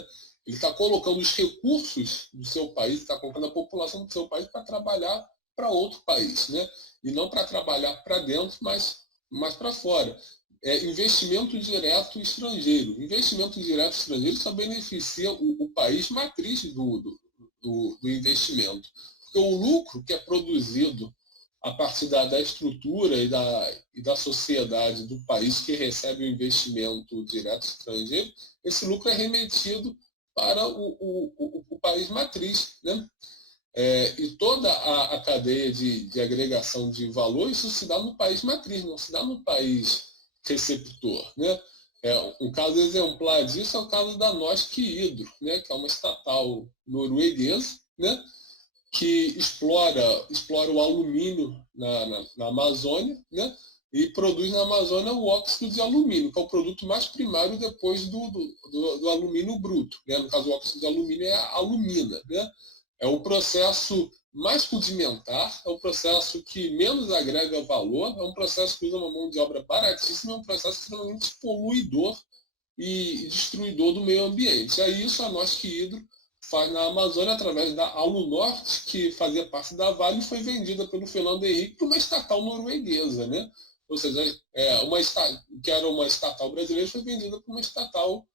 Ele está colocando os recursos do seu país, está colocando a população do seu país para trabalhar para outro país. Né? E não para trabalhar para dentro, mas para fora. Investimento direto estrangeiro. Investimento direto estrangeiro só beneficia o país matriz do investimento. Porque o lucro que é produzido a partir da estrutura e da sociedade do país que recebe o investimento direto estrangeiro, esse lucro é remetido para o país matriz. Né? E toda a cadeia de agregação de valor, isso se dá no país matriz, não se dá no país receptor. Né? Um caso exemplar disso é o caso da Norsk Hydro, né? Que é uma estatal norueguesa, né? Que explora o alumínio na Amazônia, né? E produz na Amazônia o óxido de alumínio, que é o produto mais primário depois do alumínio bruto. Né? No caso, o óxido de alumínio é a alumina. Né? É o processo mais rudimentar, é o processo que menos agrega valor, é um processo que usa uma mão de obra baratíssima, é um processo extremamente poluidor e destruidor do meio ambiente. É isso a Norsk Hydro faz na Amazônia através da Alunorte, que fazia parte da Vale e foi vendida pelo Fernando Henrique para uma estatal norueguesa. Né? Ou seja, que era uma estatal brasileira, foi vendida para uma estatal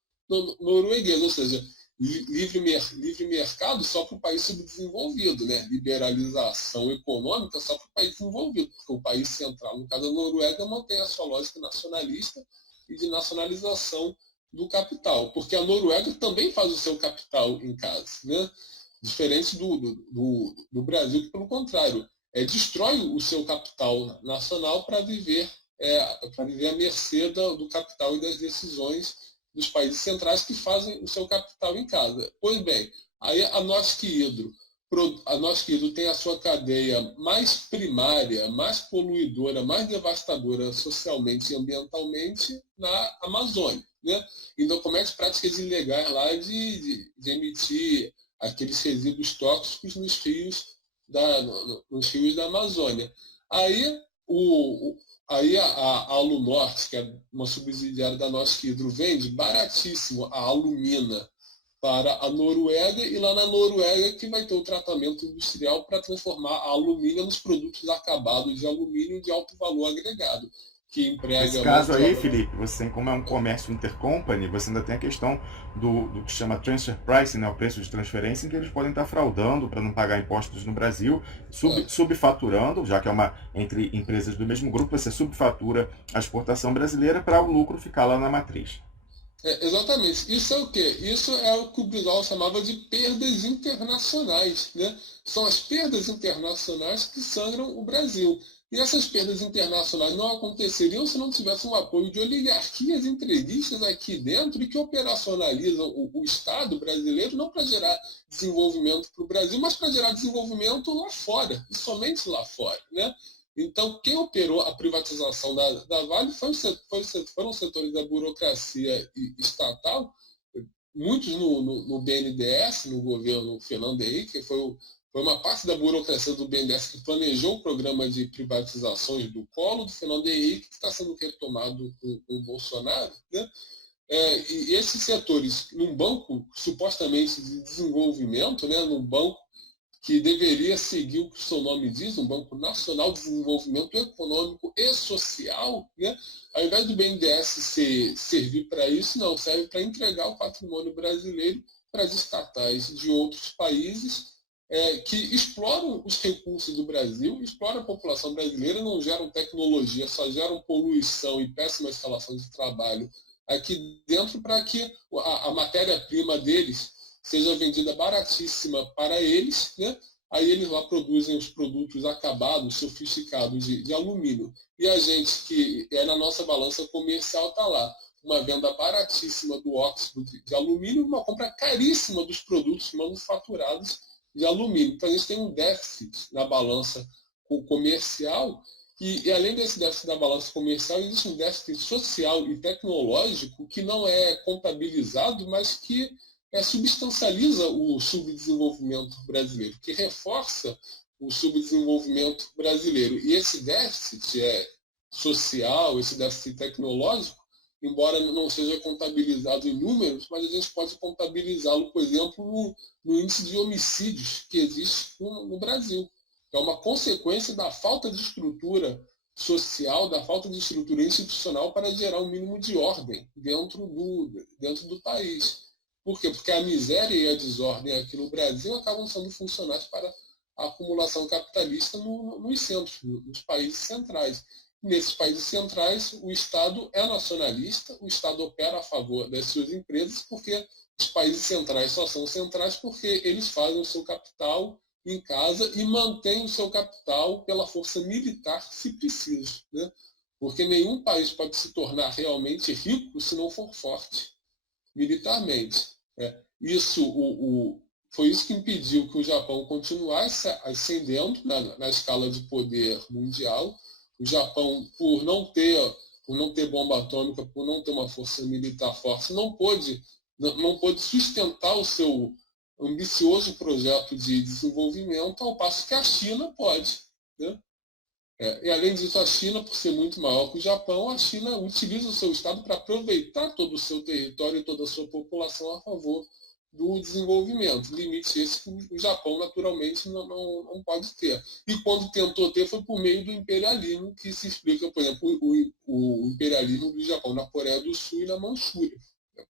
norueguesa. Ou seja, livre mercado só para o país subdesenvolvido, né? Liberalização econômica só para o país desenvolvido, porque o país central, no caso da Noruega, mantém a sua lógica nacionalista e de nacionalização do capital, porque a Noruega também faz o seu capital em casa, né? Diferente do Brasil, que pelo contrário, destrói o seu capital nacional para viver à mercê do capital e das decisões dos países centrais que fazem o seu capital em casa. Pois bem, aí a Norsk Hydro tem a sua cadeia mais primária, mais poluidora, mais devastadora socialmente e ambientalmente na Amazônia. Né? Então comete práticas ilegais lá de emitir aqueles resíduos tóxicos nos rios da Amazônia. Aí a Alunorte, que é uma subsidiária da Norsk Hydro, vende baratíssimo a alumina para a Noruega, e lá na Noruega que vai ter o tratamento industrial para transformar a alumínio nos produtos acabados de alumínio de alto valor agregado, que emprega... Nesse caso aí, Felipe, você, como é um comércio intercompany, você ainda tem a questão do que chama transfer pricing, né, o preço de transferência, em que eles podem estar fraudando para não pagar impostos no Brasil, subfaturando, já que é entre empresas do mesmo grupo, você subfatura a exportação brasileira para o lucro ficar lá na matriz. Exatamente. Isso é o quê? Isso é o que o Brizola chamava de perdas internacionais. Né? São as perdas internacionais que sangram o Brasil. E essas perdas internacionais não aconteceriam se não tivesse um apoio de oligarquias entreguistas aqui dentro e que operacionalizam o Estado brasileiro não para gerar desenvolvimento para o Brasil, mas para gerar desenvolvimento lá fora, e somente lá fora. Né? Então, quem operou a privatização da Vale foram os setores da burocracia estatal, muitos no BNDES, no governo Fernando Henrique, que foi uma parte da burocracia do BNDES que planejou o programa de privatizações do Collor, do Fernando Henrique, que está sendo retomado com o Bolsonaro. Né? E esses setores, num banco supostamente de desenvolvimento, né, num banco que deveria seguir o que o seu nome diz, um Banco Nacional de Desenvolvimento Econômico e Social, né? Ao invés do BNDES servir para isso, não, serve para entregar o patrimônio brasileiro para as estatais de outros países que exploram os recursos do Brasil, exploram a população brasileira, não geram tecnologia, só geram poluição e péssimas relações de trabalho aqui dentro para que a matéria-prima deles seja vendida baratíssima para eles, né? Aí eles lá produzem os produtos acabados, sofisticados de alumínio. E a gente, que é na nossa balança comercial, está lá. Uma venda baratíssima do óxido de alumínio e uma compra caríssima dos produtos manufaturados de alumínio. Então a gente tem um déficit na balança comercial e além desse déficit da balança comercial, existe um déficit social e tecnológico que não é contabilizado, mas que substancializa o subdesenvolvimento brasileiro, que reforça o subdesenvolvimento brasileiro. E esse déficit social, esse déficit tecnológico, embora não seja contabilizado em números, mas a gente pode contabilizá-lo, por exemplo, no índice de homicídios que existe no Brasil. É uma consequência da falta de estrutura social, da falta de estrutura institucional para gerar um mínimo de ordem dentro do país. Por quê? Porque a miséria e a desordem aqui no Brasil acabam sendo funcionais para a acumulação capitalista nos centros, nos países centrais. Nesses países centrais, o Estado é nacionalista, o Estado opera a favor das suas empresas, porque os países centrais só são centrais porque eles fazem o seu capital em casa e mantêm o seu capital pela força militar, se preciso, né? Porque nenhum país pode se tornar realmente rico se não for forte militarmente. Foi isso que impediu que o Japão continuasse ascendendo na escala de poder mundial. O Japão, por não ter bomba atômica, por não ter uma força militar forte, não pôde sustentar o seu ambicioso projeto de desenvolvimento, ao passo que a China pode, né? E além disso, a China, por ser muito maior que o Japão, a China utiliza o seu Estado para aproveitar todo o seu território e toda a sua população a favor do desenvolvimento. Limite esse que o Japão, naturalmente, não pode ter. E quando tentou ter, foi por meio do imperialismo, que se explica, por exemplo, o imperialismo do Japão na Coreia do Sul e na Manchúria,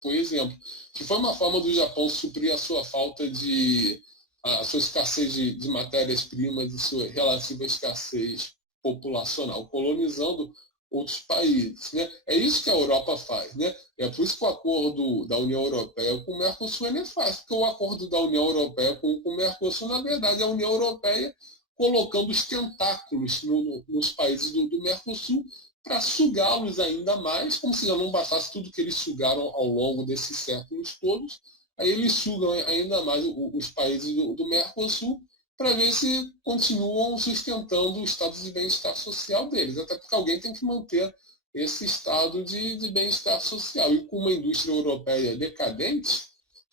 por exemplo, que foi uma forma do Japão suprir a sua a sua escassez de matérias-primas e sua relativa escassez populacional, colonizando outros países, né? É isso que a Europa faz, né? É por isso que o acordo da União Europeia com o Mercosul é fácil, porque o acordo da União Europeia com o Mercosul, na verdade, é a União Europeia colocando os tentáculos nos países do Mercosul para sugá-los ainda mais, como se já não bastasse tudo que eles sugaram ao longo desses séculos todos, aí eles sugam ainda mais os países do Mercosul para ver se continuam sustentando o estado de bem-estar social deles, até porque alguém tem que manter esse estado de bem-estar social. E com uma indústria europeia decadente,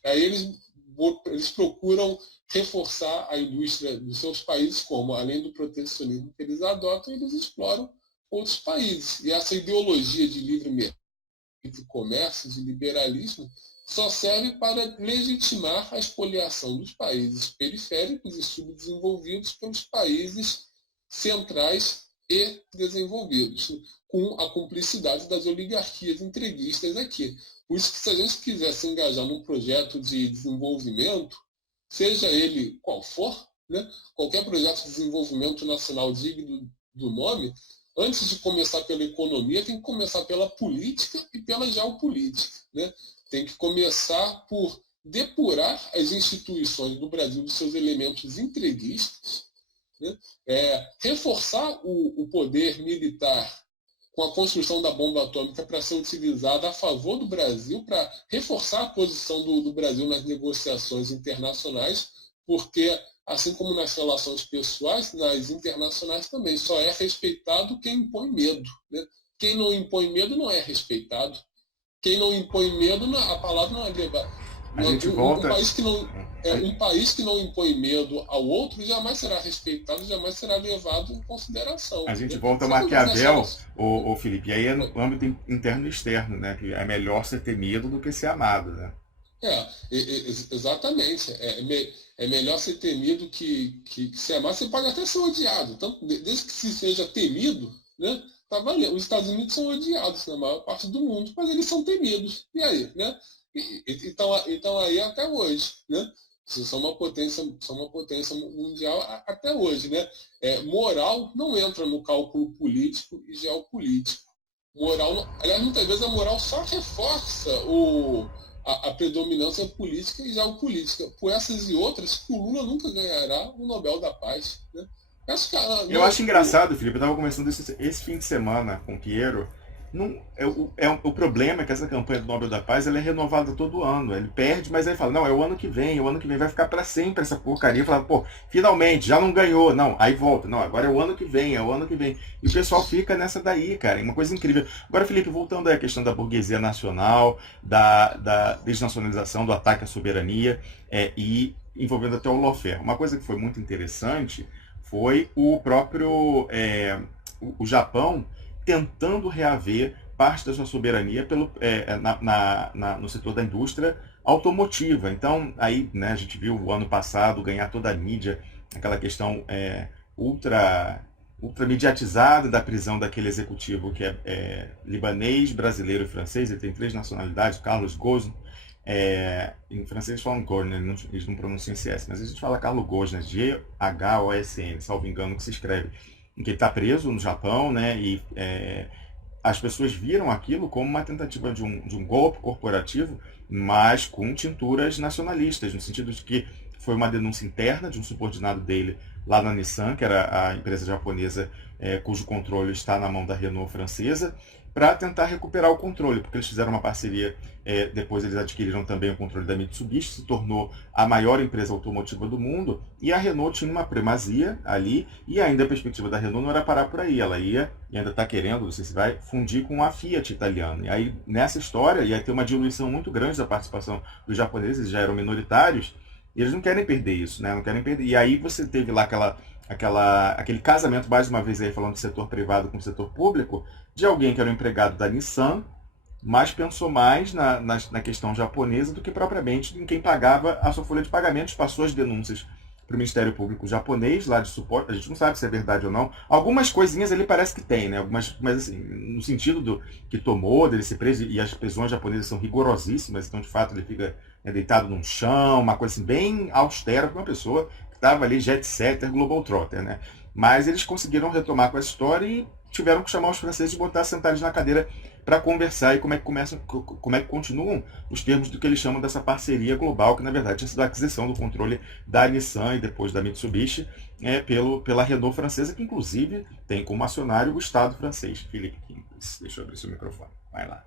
aí eles procuram reforçar a indústria dos seus países, como, além do protecionismo que eles adotam, eles exploram outros países. E essa ideologia de livre mercado, de comércio, de liberalismo, só serve para legitimar a expoliação dos países periféricos e subdesenvolvidos pelos países centrais e desenvolvidos, com a cumplicidade das oligarquias entreguistas aqui. Por isso que, se a gente quiser se engajar num projeto de desenvolvimento, seja ele qual for, né, qualquer projeto de desenvolvimento nacional digno do nome, antes de começar pela economia, tem que começar pela política e pela geopolítica, né? Tem que começar por depurar as instituições do Brasil dos seus elementos entreguistas, né? Reforçar o poder militar com a construção da bomba atômica para ser utilizada a favor do Brasil, para reforçar a posição do Brasil nas negociações internacionais, porque, assim como nas relações pessoais, nas internacionais também, só é respeitado quem impõe medo, né? Quem não impõe medo não é respeitado. Quem não impõe medo, a palavra não é levada. Um país que não impõe medo ao outro jamais será respeitado, jamais será levado em consideração. A gente volta a Maquiavel, Felipe, e aí é no âmbito interno e externo, né? Que é melhor ser temido do que ser amado, né? Exatamente. É melhor ser temido que ser amado. Você pode até ser odiado. Então, desde que se seja temido, né, tá valendo. Os Estados Unidos são odiados na maior parte do mundo, mas eles são temidos. E aí? Né? Então aí até hoje. Né? São uma potência mundial até hoje. Né? Moral não entra no cálculo político e geopolítico. Aliás, muitas vezes a moral só reforça a predominância política e geopolítica. Por essas e outras, o Lula nunca ganhará o Nobel da Paz. Né? Acho que, Eu acho engraçado, Felipe, eu estava conversando esse fim de semana com o Piero. Não, o problema é que essa campanha do Nobel da Paz ela é renovada todo ano. Ele perde, mas aí fala, não, é o ano que vem, vai ficar para sempre essa porcaria. Fala, pô, finalmente, já não ganhou. Não, aí volta. Não, agora é o ano que vem, é o ano que vem. E o pessoal fica nessa daí, cara. É uma coisa incrível. Agora, Felipe, voltando à questão da burguesia nacional, da desnacionalização, do ataque à soberania, e envolvendo até o lawfare. Uma coisa que foi muito interessante foi o próprio o Japão tentando reaver parte da sua soberania no setor da indústria automotiva. Então, aí, né, a gente viu o ano passado ganhar toda a mídia, aquela questão ultra mediatizada da prisão daquele executivo que é libanês, brasileiro e francês. Ele tem 3 nacionalidades, Carlos Ghosn. Em francês eles falam Ghosn, eles não pronunciam esse S, mas a gente fala Carlos Ghosn, Ghosn, salvo engano que se escreve, em que ele está preso no Japão, né? E as pessoas viram aquilo como uma tentativa de um golpe corporativo, mas com tinturas nacionalistas, no sentido de que foi uma denúncia interna de um subordinado dele lá na Nissan, que era a empresa japonesa cujo controle está na mão da Renault francesa, para tentar recuperar o controle, porque eles fizeram uma parceria, depois eles adquiriram também o controle da Mitsubishi, se tornou a maior empresa automotiva do mundo, e a Renault tinha uma primazia ali, e ainda a perspectiva da Renault não era parar por aí, ela ia, e ainda está querendo, não sei se vai, fundir com a Fiat italiana. E aí, nessa história, ia ter uma diluição muito grande da participação dos japoneses, eles já eram minoritários, e eles não querem perder isso, né? Não querem perder. E aí você teve lá aquele casamento, mais uma vez aí falando do setor privado com o setor público, de alguém que era um empregado da Nissan, mas pensou mais na questão japonesa do que propriamente em quem pagava a sua folha de pagamentos, passou as denúncias para o Ministério Público japonês, lá de suporte, a gente não sabe se é verdade ou não. Algumas coisinhas ele parece que tem, né? Mas assim, no sentido que tomou dele ser preso, e as prisões japonesas são rigorosíssimas, então de fato ele fica deitado num chão, uma coisa assim, bem austera para uma pessoa que estava ali jet setter, globetrotter, né? Mas eles conseguiram retomar com essa história e tiveram que chamar os franceses e botar sentados na cadeira para conversar e como é que continuam os termos do que eles chamam dessa parceria global, que na verdade tinha sido a aquisição do controle da Nissan e depois da Mitsubishi pela Renault francesa, que inclusive tem como acionário o Estado francês. Felipe Quintas, deixa eu abrir seu microfone. Vai lá.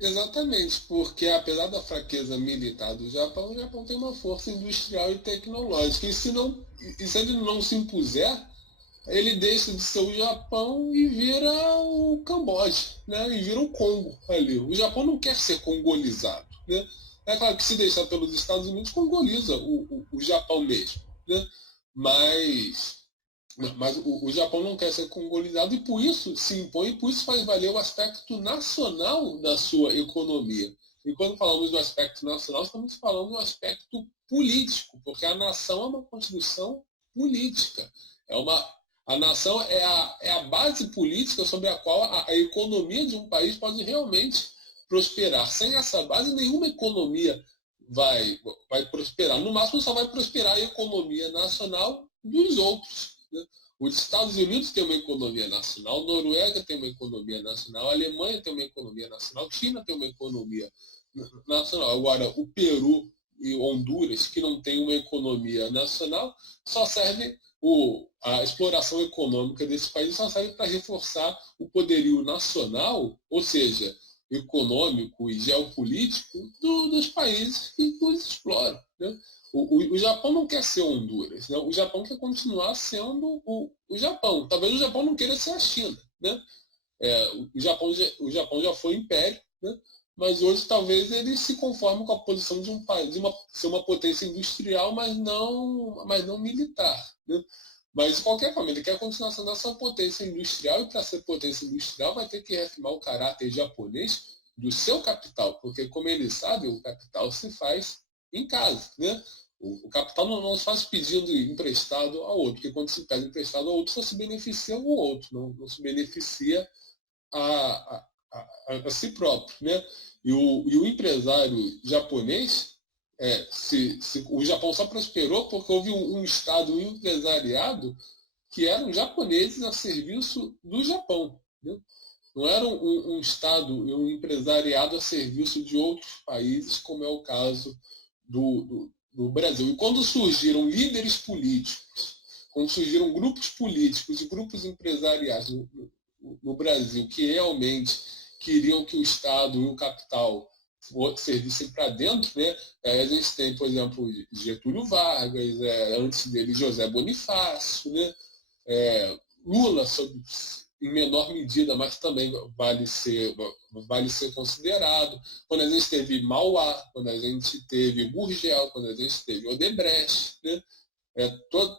Exatamente, porque apesar da fraqueza militar do Japão, o Japão tem uma força industrial e tecnológica. E se ele não se impuser, ele deixa de ser o Japão e vira o Camboja, né? E vira o Congo ali. O Japão não quer ser congolizado, né? É claro que se deixar pelos Estados Unidos, congoliza o Japão mesmo, né? Mas, mas o Japão não quer ser congolizado e por isso se impõe, e por isso faz valer o aspecto nacional da sua economia. E quando falamos do aspecto nacional, estamos falando do aspecto político, porque a nação é uma construção política. A nação é a base política sobre a qual a economia de um país pode realmente prosperar. Sem essa base, nenhuma economia vai prosperar. No máximo, só vai prosperar a economia nacional dos outros. Né? Os Estados Unidos têm uma economia nacional, Noruega tem uma economia nacional, Alemanha tem uma economia nacional, China tem uma economia nacional. Agora, o Peru e Honduras, que não têm uma economia nacional, só servem a exploração econômica desse país só serve para reforçar o poderio nacional, ou seja, econômico e geopolítico dos países que os exploram. Né? O Japão não quer ser Honduras, né? O Japão quer continuar sendo o Japão. Talvez o Japão não queira ser a China. Né? O Japão já foi império, né? Mas hoje talvez ele se conforme com a posição de um país, ser uma potência industrial, mas não militar. Né? Mas, de qualquer forma, ele quer continuar sendo essa potência industrial, e para ser potência industrial vai ter que reafirmar o caráter japonês, do seu capital, porque, como eles sabem, o capital se faz em casa, né? O capital não se faz pedindo emprestado ao outro, porque quando se pede emprestado ao outro, só se beneficia o outro, não se beneficia a si próprio, né? E o empresário japonês, o Japão só prosperou porque houve um Estado, um empresariado que eram japoneses a serviço do Japão, né? Não era um Estado e um empresariado a serviço de outros países, como é o caso do Brasil. E quando surgiram líderes políticos, quando surgiram grupos políticos e grupos empresariais no Brasil que realmente queriam que o Estado e o capital servissem para dentro, né? A gente tem, por exemplo, Getúlio Vargas, antes dele José Bonifácio, né? Lula, em menor medida, mas também vale ser considerado. Quando a gente teve Mauá, quando a gente teve Gurgel, quando a gente teve Odebrecht, né?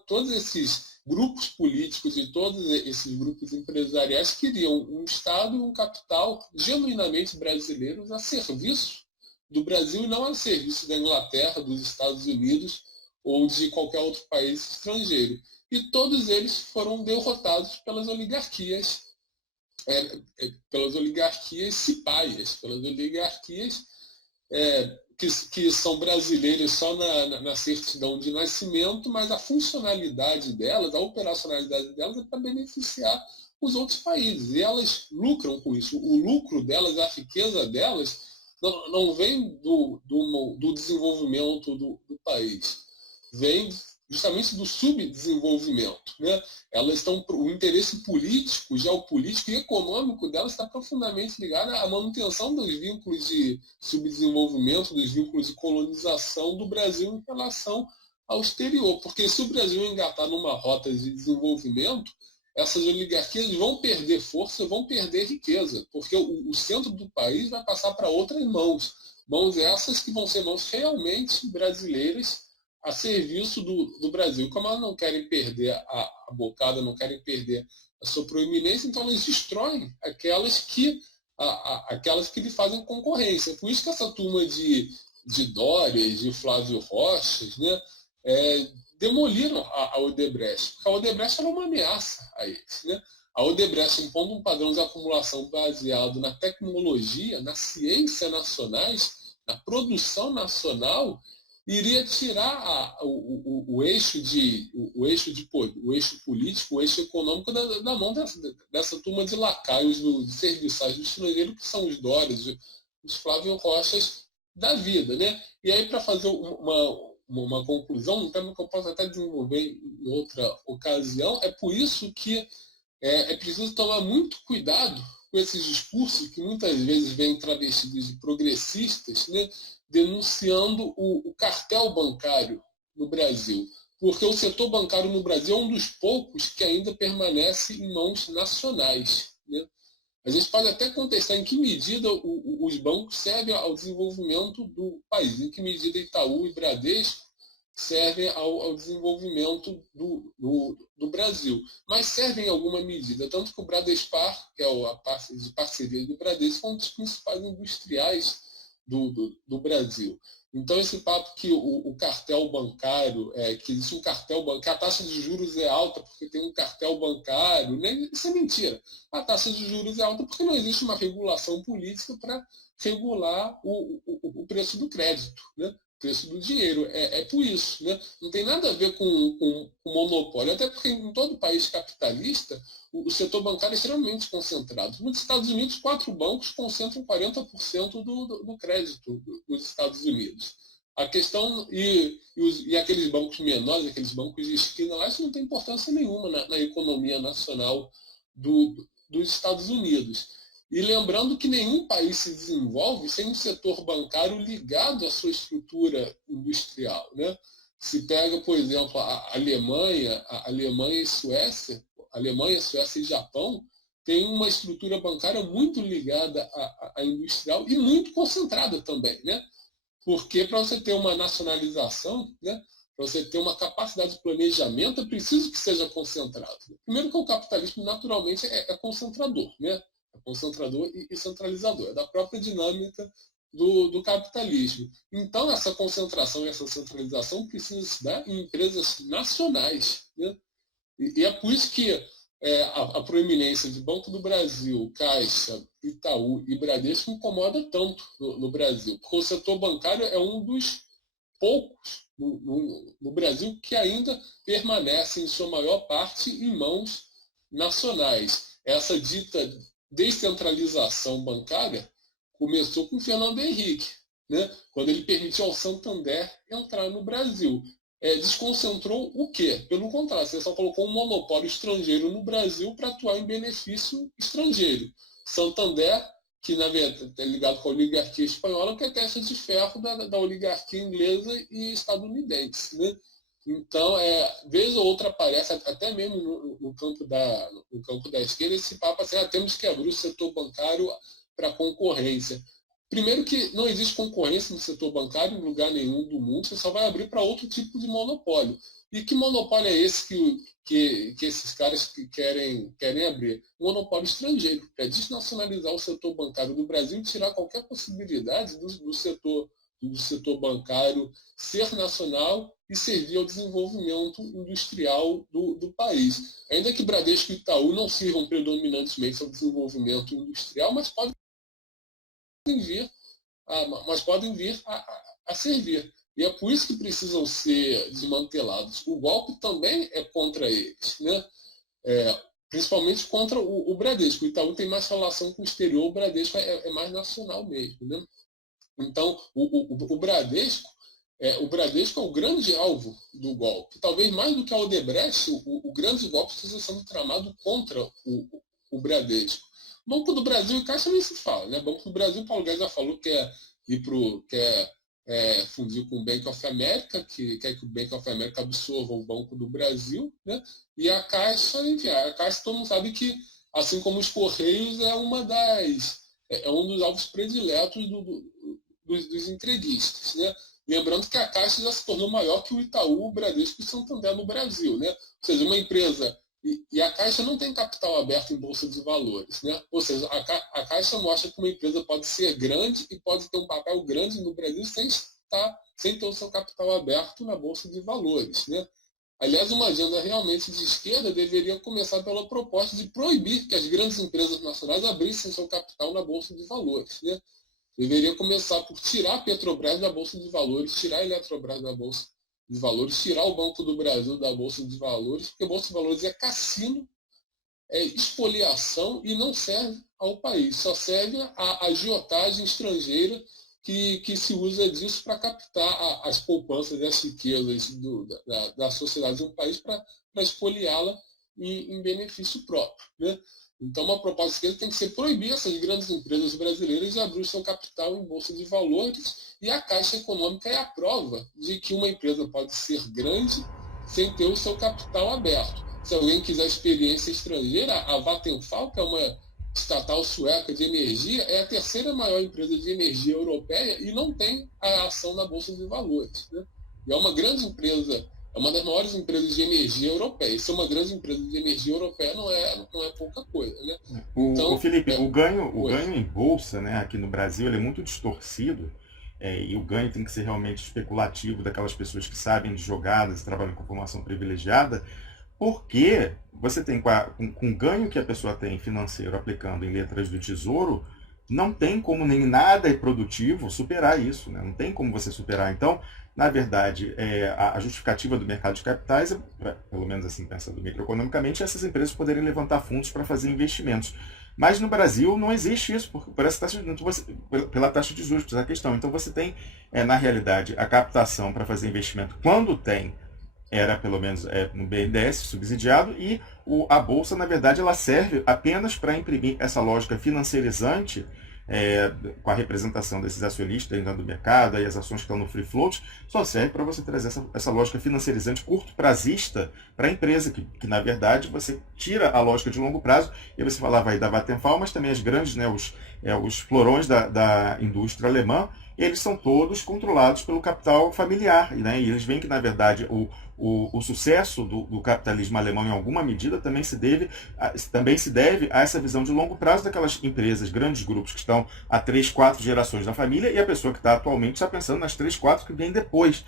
Todos esses grupos políticos e todos esses grupos empresariais queriam um Estado e um capital genuinamente brasileiros a serviço do Brasil e não a serviço da Inglaterra, dos Estados Unidos ou de qualquer outro país estrangeiro. E todos eles foram derrotados pelas oligarquias cipaias, pelas oligarquias que são brasileiras só na certidão de nascimento, mas a funcionalidade delas, a operacionalidade delas é para beneficiar os outros países. E elas lucram com isso. O lucro delas, a riqueza delas, não vem do desenvolvimento do país, vem justamente do subdesenvolvimento, né? O interesse político, geopolítico e econômico delas está profundamente ligado à manutenção dos vínculos de subdesenvolvimento, dos vínculos de colonização do Brasil em relação ao exterior. Porque se o Brasil engatar numa rota de desenvolvimento, essas oligarquias vão perder força, vão perder riqueza, porque o centro do país vai passar para outras mãos. Mãos essas que vão ser mãos realmente brasileiras, a serviço do Brasil. Como elas não querem perder a bocada, não querem perder a sua proeminência, então elas destroem aquelas que lhe fazem concorrência. Por isso que essa turma de Dória, de Flávio Rochas, né, demoliram a Odebrecht, porque a Odebrecht era uma ameaça a eles, né? A Odebrecht, impondo um padrão de acumulação baseado na tecnologia, na ciência nacionais, na produção nacional, iria tirar o eixo político, o eixo econômico da mão dessa turma de lacaios de serviçais do estrangeiro, que são os Dórias, os Flávio Rochas da vida, né? E aí, para fazer uma conclusão, um tema que eu posso até desenvolver em outra ocasião, é por isso que é preciso tomar muito cuidado com esses discursos que muitas vezes vêm travestidos de progressistas, né, denunciando o cartel bancário no Brasil. Porque o setor bancário no Brasil é um dos poucos que ainda permanece em mãos nacionais, né? A gente pode até contestar em que medida os bancos servem ao desenvolvimento do país, em que medida Itaú e Bradesco servem ao desenvolvimento do Brasil. Mas servem em alguma medida, tanto que o Bradespar, que é a parte de parceria do Bradesco, é um dos principais industriais do Brasil. Então, esse papo que o cartel bancário, que existe um cartel bancário, que a taxa de juros é alta porque tem um cartel bancário, né? Isso é mentira. A taxa de juros é alta porque não existe uma regulação política para regular o preço do crédito, né? O preço do dinheiro. É por isso, né? Não tem nada a ver com o monopólio, até porque em todo país capitalista, o setor bancário é extremamente concentrado. Nos Estados Unidos, 4 bancos concentram 40% do crédito dos Estados Unidos. A questão, e aqueles bancos menores, aqueles bancos de esquina lá, isso não tem importância nenhuma na economia nacional dos Estados Unidos. E lembrando que nenhum país se desenvolve sem um setor bancário ligado à sua estrutura industrial, né? Se pega, por exemplo, a Alemanha e Suécia, Suécia e Japão têm uma estrutura bancária muito ligada à industrial e muito concentrada também, né? Porque para você ter uma nacionalização, né, para você ter uma capacidade de planejamento, é preciso que seja concentrado. Primeiro que o capitalismo naturalmente é concentrador, né? É concentrador e centralizador. É da própria dinâmica do capitalismo. Então, essa concentração e essa centralização precisa se dar em empresas nacionais, né? E é por isso que a proeminência de Banco do Brasil, Caixa, Itaú e Bradesco incomoda tanto no Brasil, porque o setor bancário é um dos poucos no Brasil que ainda permanece, em sua maior parte, em mãos nacionais. Essa dita descentralização bancária começou com Fernando Henrique, né? Quando ele permitiu ao Santander entrar no Brasil. Desconcentrou o quê? Pelo contrário, você só colocou um monopólio estrangeiro no Brasil para atuar em benefício estrangeiro. Santander, que na verdade é ligado com a oligarquia espanhola, que é a testa de ferro da oligarquia inglesa e estadunidense, né? Então, vez ou outra aparece, até mesmo no campo da esquerda, esse papo assim, temos que abrir o setor bancário para concorrência. Primeiro que não existe concorrência no setor bancário em lugar nenhum do mundo, você só vai abrir para outro tipo de monopólio. E que monopólio é esse que esses caras querem abrir? Um monopólio estrangeiro, para desnacionalizar o setor bancário do Brasil e tirar qualquer possibilidade do setor bancário ser nacional e servir ao desenvolvimento industrial do país. Ainda que Bradesco e Itaú não sirvam predominantemente ao desenvolvimento industrial, mas podem vir a servir. E é por isso que precisam ser desmantelados. O golpe também é contra eles, né? Principalmente contra o Bradesco. O Itaú tem mais relação com o exterior, o Bradesco é mais nacional mesmo, né? Então, o Bradesco é o grande alvo do golpe. Talvez mais do que a Odebrecht, o grande golpe esteja sendo tramado contra o Bradesco. Banco do Brasil e Caixa nem se fala, né? Banco do Brasil, Paulo Guedes já falou que quer fundir com o Bank of America, que quer que o Bank of America absorva o Banco do Brasil, né? E a Caixa, enfim, a Caixa todo mundo sabe que, assim como os Correios, é um dos alvos prediletos dos entreguistas, né? Lembrando que a Caixa já se tornou maior que o Itaú, o Bradesco e o Santander no Brasil, né? Ou seja, uma empresa... E a Caixa não tem capital aberto em bolsa de valores, né? Ou seja, a Caixa mostra que uma empresa pode ser grande e pode ter um papel grande no Brasil sem ter o seu capital aberto na bolsa de valores, né? Aliás, uma agenda realmente de esquerda deveria começar pela proposta de proibir que as grandes empresas nacionais abrissem seu capital na bolsa de valores, né? Deveria começar por tirar a Petrobras da bolsa de valores, tirar a Eletrobras da bolsa de valores, tirar o Banco do Brasil da Bolsa de Valores, porque a Bolsa de Valores é cassino, é expoliação e não serve ao país. Só serve a agiotagem estrangeira que se usa disso para captar as poupanças e as riquezas da sociedade de um país para expoliá-la em benefício próprio, né? Então, uma proposta esquerda tem que ser proibir essas grandes empresas brasileiras de abrir o seu capital em bolsa de valores, e a Caixa Econômica é a prova de que uma empresa pode ser grande sem ter o seu capital aberto. Se alguém quiser experiência estrangeira, a Vattenfall, que é uma estatal sueca de energia, é a terceira maior empresa de energia europeia e não tem a ação na bolsa de valores, né? E é uma grande empresa. É uma das maiores empresas de energia europeia. Ser uma grande empresa de energia europeia não é pouca coisa, né? Então, Felipe, o ganho em bolsa, né, aqui no Brasil, ele é muito distorcido, e o ganho tem que ser realmente especulativo daquelas pessoas que sabem de jogadas e trabalham com informação privilegiada, porque você tem com o ganho que a pessoa tem financeiro aplicando em letras do Tesouro, não tem como nem nada produtivo superar isso, né? Não tem como você superar. Então, na verdade, a justificativa do mercado de capitais, pelo menos assim pensando microeconomicamente, é essas empresas poderem levantar fundos para fazer investimentos. Mas no Brasil não existe isso, pela taxa de juros, essa questão. Então você tem, na realidade, a captação para fazer investimento quando tem, era pelo menos no BNDES subsidiado, e a Bolsa, na verdade, ela serve apenas para imprimir essa lógica financeirizante, com a representação desses acionistas dentro do mercado e as ações que estão no free float, só serve para você trazer essa lógica financeirizante curto prazista para a empresa, que na verdade você tira a lógica de longo prazo, e você falava aí da Vattenfall, mas também as grandes, né, os florões da indústria alemã, eles são todos controlados pelo capital familiar, né? E eles veem que, na verdade, o sucesso do capitalismo alemão, em alguma medida, também se deve a essa visão de longo prazo daquelas empresas, grandes grupos que estão há 3, 4 gerações da família, e a pessoa que está atualmente está pensando nas 3, 4 que vêm depois.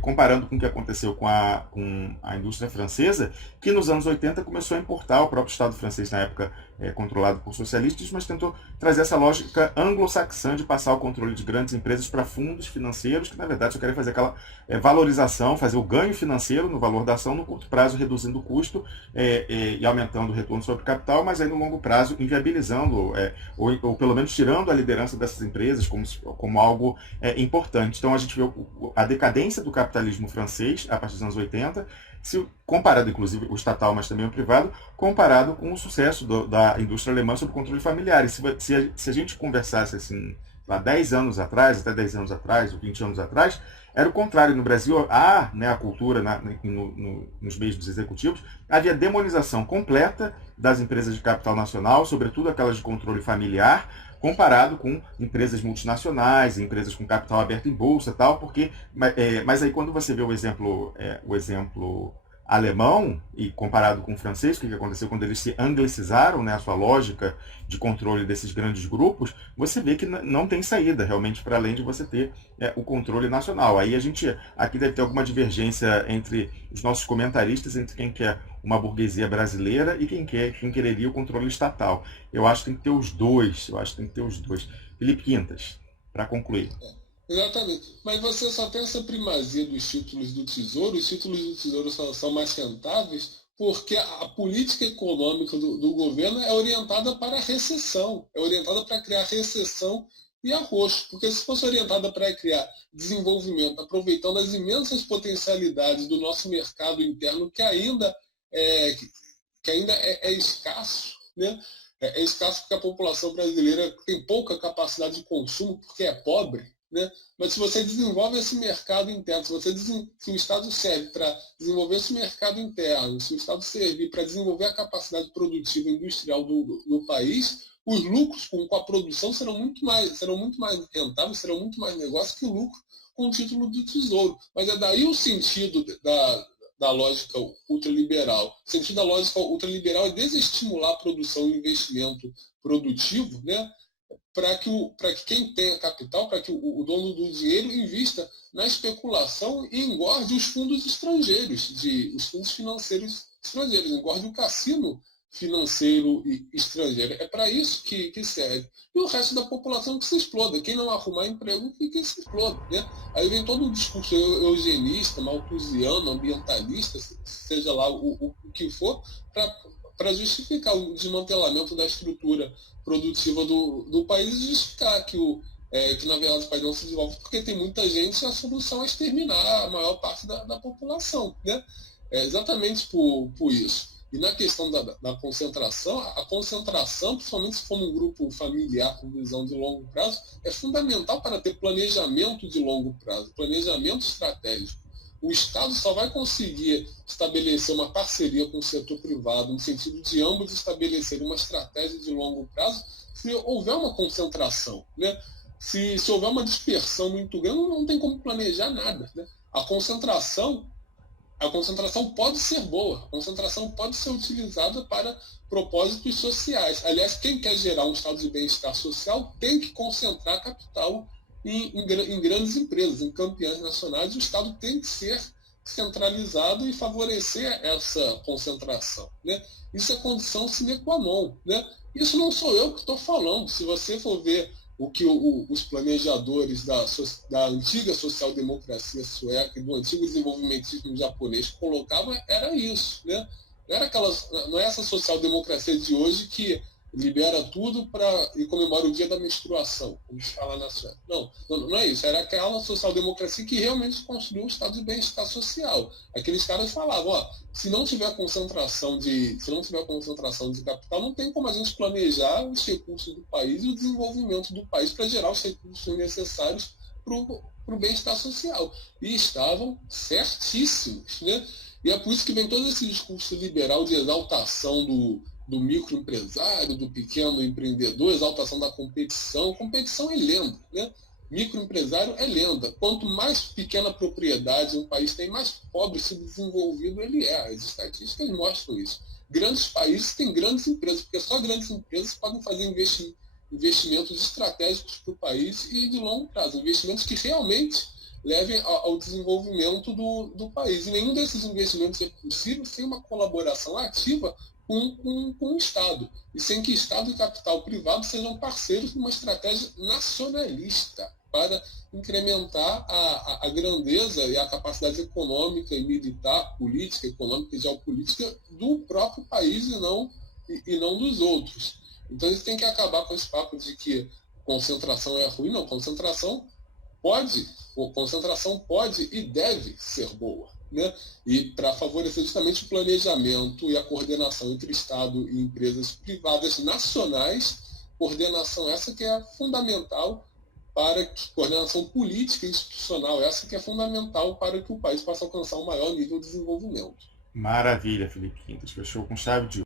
Comparando com o que aconteceu com a indústria francesa, que nos anos 80 começou a importar, o próprio Estado francês, na época controlado por socialistas, mas tentou trazer essa lógica anglo-saxã de passar o controle de grandes empresas para fundos financeiros, que na verdade só querem fazer aquela valorização, fazer o ganho financeiro no valor da ação no curto prazo, reduzindo o custo e aumentando o retorno sobre o capital, mas aí no longo prazo inviabilizando, ou pelo menos tirando a liderança dessas empresas como algo importante. Então a gente vê a decadência do capitalismo francês a partir dos anos 80, comparado, inclusive, o estatal, mas também o privado, comparado com o sucesso da indústria alemã sob controle familiar. E se a gente conversasse assim, lá 10 anos atrás, até 10 anos atrás, ou 20 anos atrás, era o contrário. No Brasil, a cultura nos meios dos executivos, havia demonização completa das empresas de capital nacional, sobretudo aquelas de controle familiar, comparado com empresas multinacionais, empresas com capital aberto em bolsa e tal, mas aí quando você vê o exemplo alemão, e comparado com o francês, o que aconteceu quando eles se anglicizaram, né, a sua lógica de controle desses grandes grupos, você vê que não tem saída realmente para além de você ter o controle nacional. Aí a gente aqui deve ter alguma divergência entre os nossos comentaristas, entre quem quer uma burguesia brasileira e quem quereria o controle estatal. Eu acho que tem que ter os dois. Felipe Quintas, para concluir. Exatamente. Mas você só tem essa primazia dos títulos do Tesouro. Os títulos do Tesouro são mais rentáveis porque a política econômica do governo é orientada para a recessão, é orientada para criar recessão e arroxo. Porque se fosse orientada para criar desenvolvimento, aproveitando as imensas potencialidades do nosso mercado interno, que ainda é escasso, né? É escasso porque a população brasileira tem pouca capacidade de consumo, porque é pobre, né? Mas se você desenvolve esse mercado interno, se o Estado serve para desenvolver esse mercado interno, se o Estado servir para desenvolver a capacidade produtiva industrial do país, os lucros com a produção serão muito mais rentáveis, serão muito mais negócios que o lucro com o título do Tesouro. Mas é daí o sentido da lógica ultraliberal. O sentido da lógica ultraliberal é desestimular a produção e o investimento produtivo, né? Para que quem tenha capital, para que o dono do dinheiro invista na especulação e engorde os fundos estrangeiros, os fundos financeiros estrangeiros, engorde o cassino financeiro estrangeiro. É para isso que serve. E o resto da população que se exploda. Quem não arrumar emprego, que se exploda. Né? Aí vem todo o discurso eugenista, malthusiano, ambientalista, seja lá o que for, para justificar o desmantelamento da estrutura produtiva do país e justificar que na verdade o país não se desenvolve porque tem muita gente e a solução é exterminar a maior parte da população. Né? É exatamente por isso. E na questão da concentração, a concentração, principalmente se for num grupo familiar com visão de longo prazo, é fundamental para ter planejamento de longo prazo, planejamento estratégico. O Estado só vai conseguir estabelecer uma parceria com o setor privado, no sentido de ambos estabelecerem uma estratégia de longo prazo, se houver uma concentração. Né? Se houver uma dispersão muito grande, não tem como planejar nada. Né? A concentração pode ser boa, a concentração pode ser utilizada para propósitos sociais. Aliás, quem quer gerar um estado de bem-estar social tem que concentrar capital em grandes empresas, em campeãs nacionais. O Estado tem que ser centralizado e favorecer essa concentração. Né? Isso é condição sine qua non. Né? Isso não sou eu que estou falando. Se você for ver o que os planejadores da antiga social-democracia sueca e do antigo desenvolvimentismo japonês colocavam, era isso. Né? Não é essa social-democracia de hoje que libera tudo e comemora o dia da menstruação, como se fala na Suécia. Não é isso. Era aquela social-democracia que realmente construiu um estado de bem-estar social. Aqueles caras falavam, se não tiver concentração de capital, não tem como a gente planejar os recursos do país e o desenvolvimento do país para gerar os recursos necessários para o bem-estar social. E estavam certíssimos. Né? E é por isso que vem todo esse discurso liberal de exaltação do microempresário, do pequeno empreendedor, exaltação da competição. Competição é lenda. Né? Microempresário é lenda. Quanto mais pequena propriedade um país tem, mais pobre e subdesenvolvido ele é. As estatísticas mostram isso. Grandes países têm grandes empresas, porque só grandes empresas podem fazer investimentos estratégicos para o país e de longo prazo, investimentos que realmente levem ao desenvolvimento do país. E nenhum desses investimentos é possível sem uma colaboração ativa com o Estado, e sem que Estado e capital privado sejam parceiros numa estratégia nacionalista para incrementar a grandeza e a capacidade econômica e militar, política, econômica e geopolítica do próprio país e não dos outros. Então eles têm que acabar com esse papo de que concentração é ruim. Não, concentração pode e deve ser boa, né? E para favorecer justamente o planejamento e a coordenação entre Estado e empresas privadas nacionais, coordenação essa que é fundamental coordenação política e institucional, essa que é fundamental para que o país possa alcançar um maior nível de desenvolvimento. Maravilha, Felipe Quintas. Fechou com chave de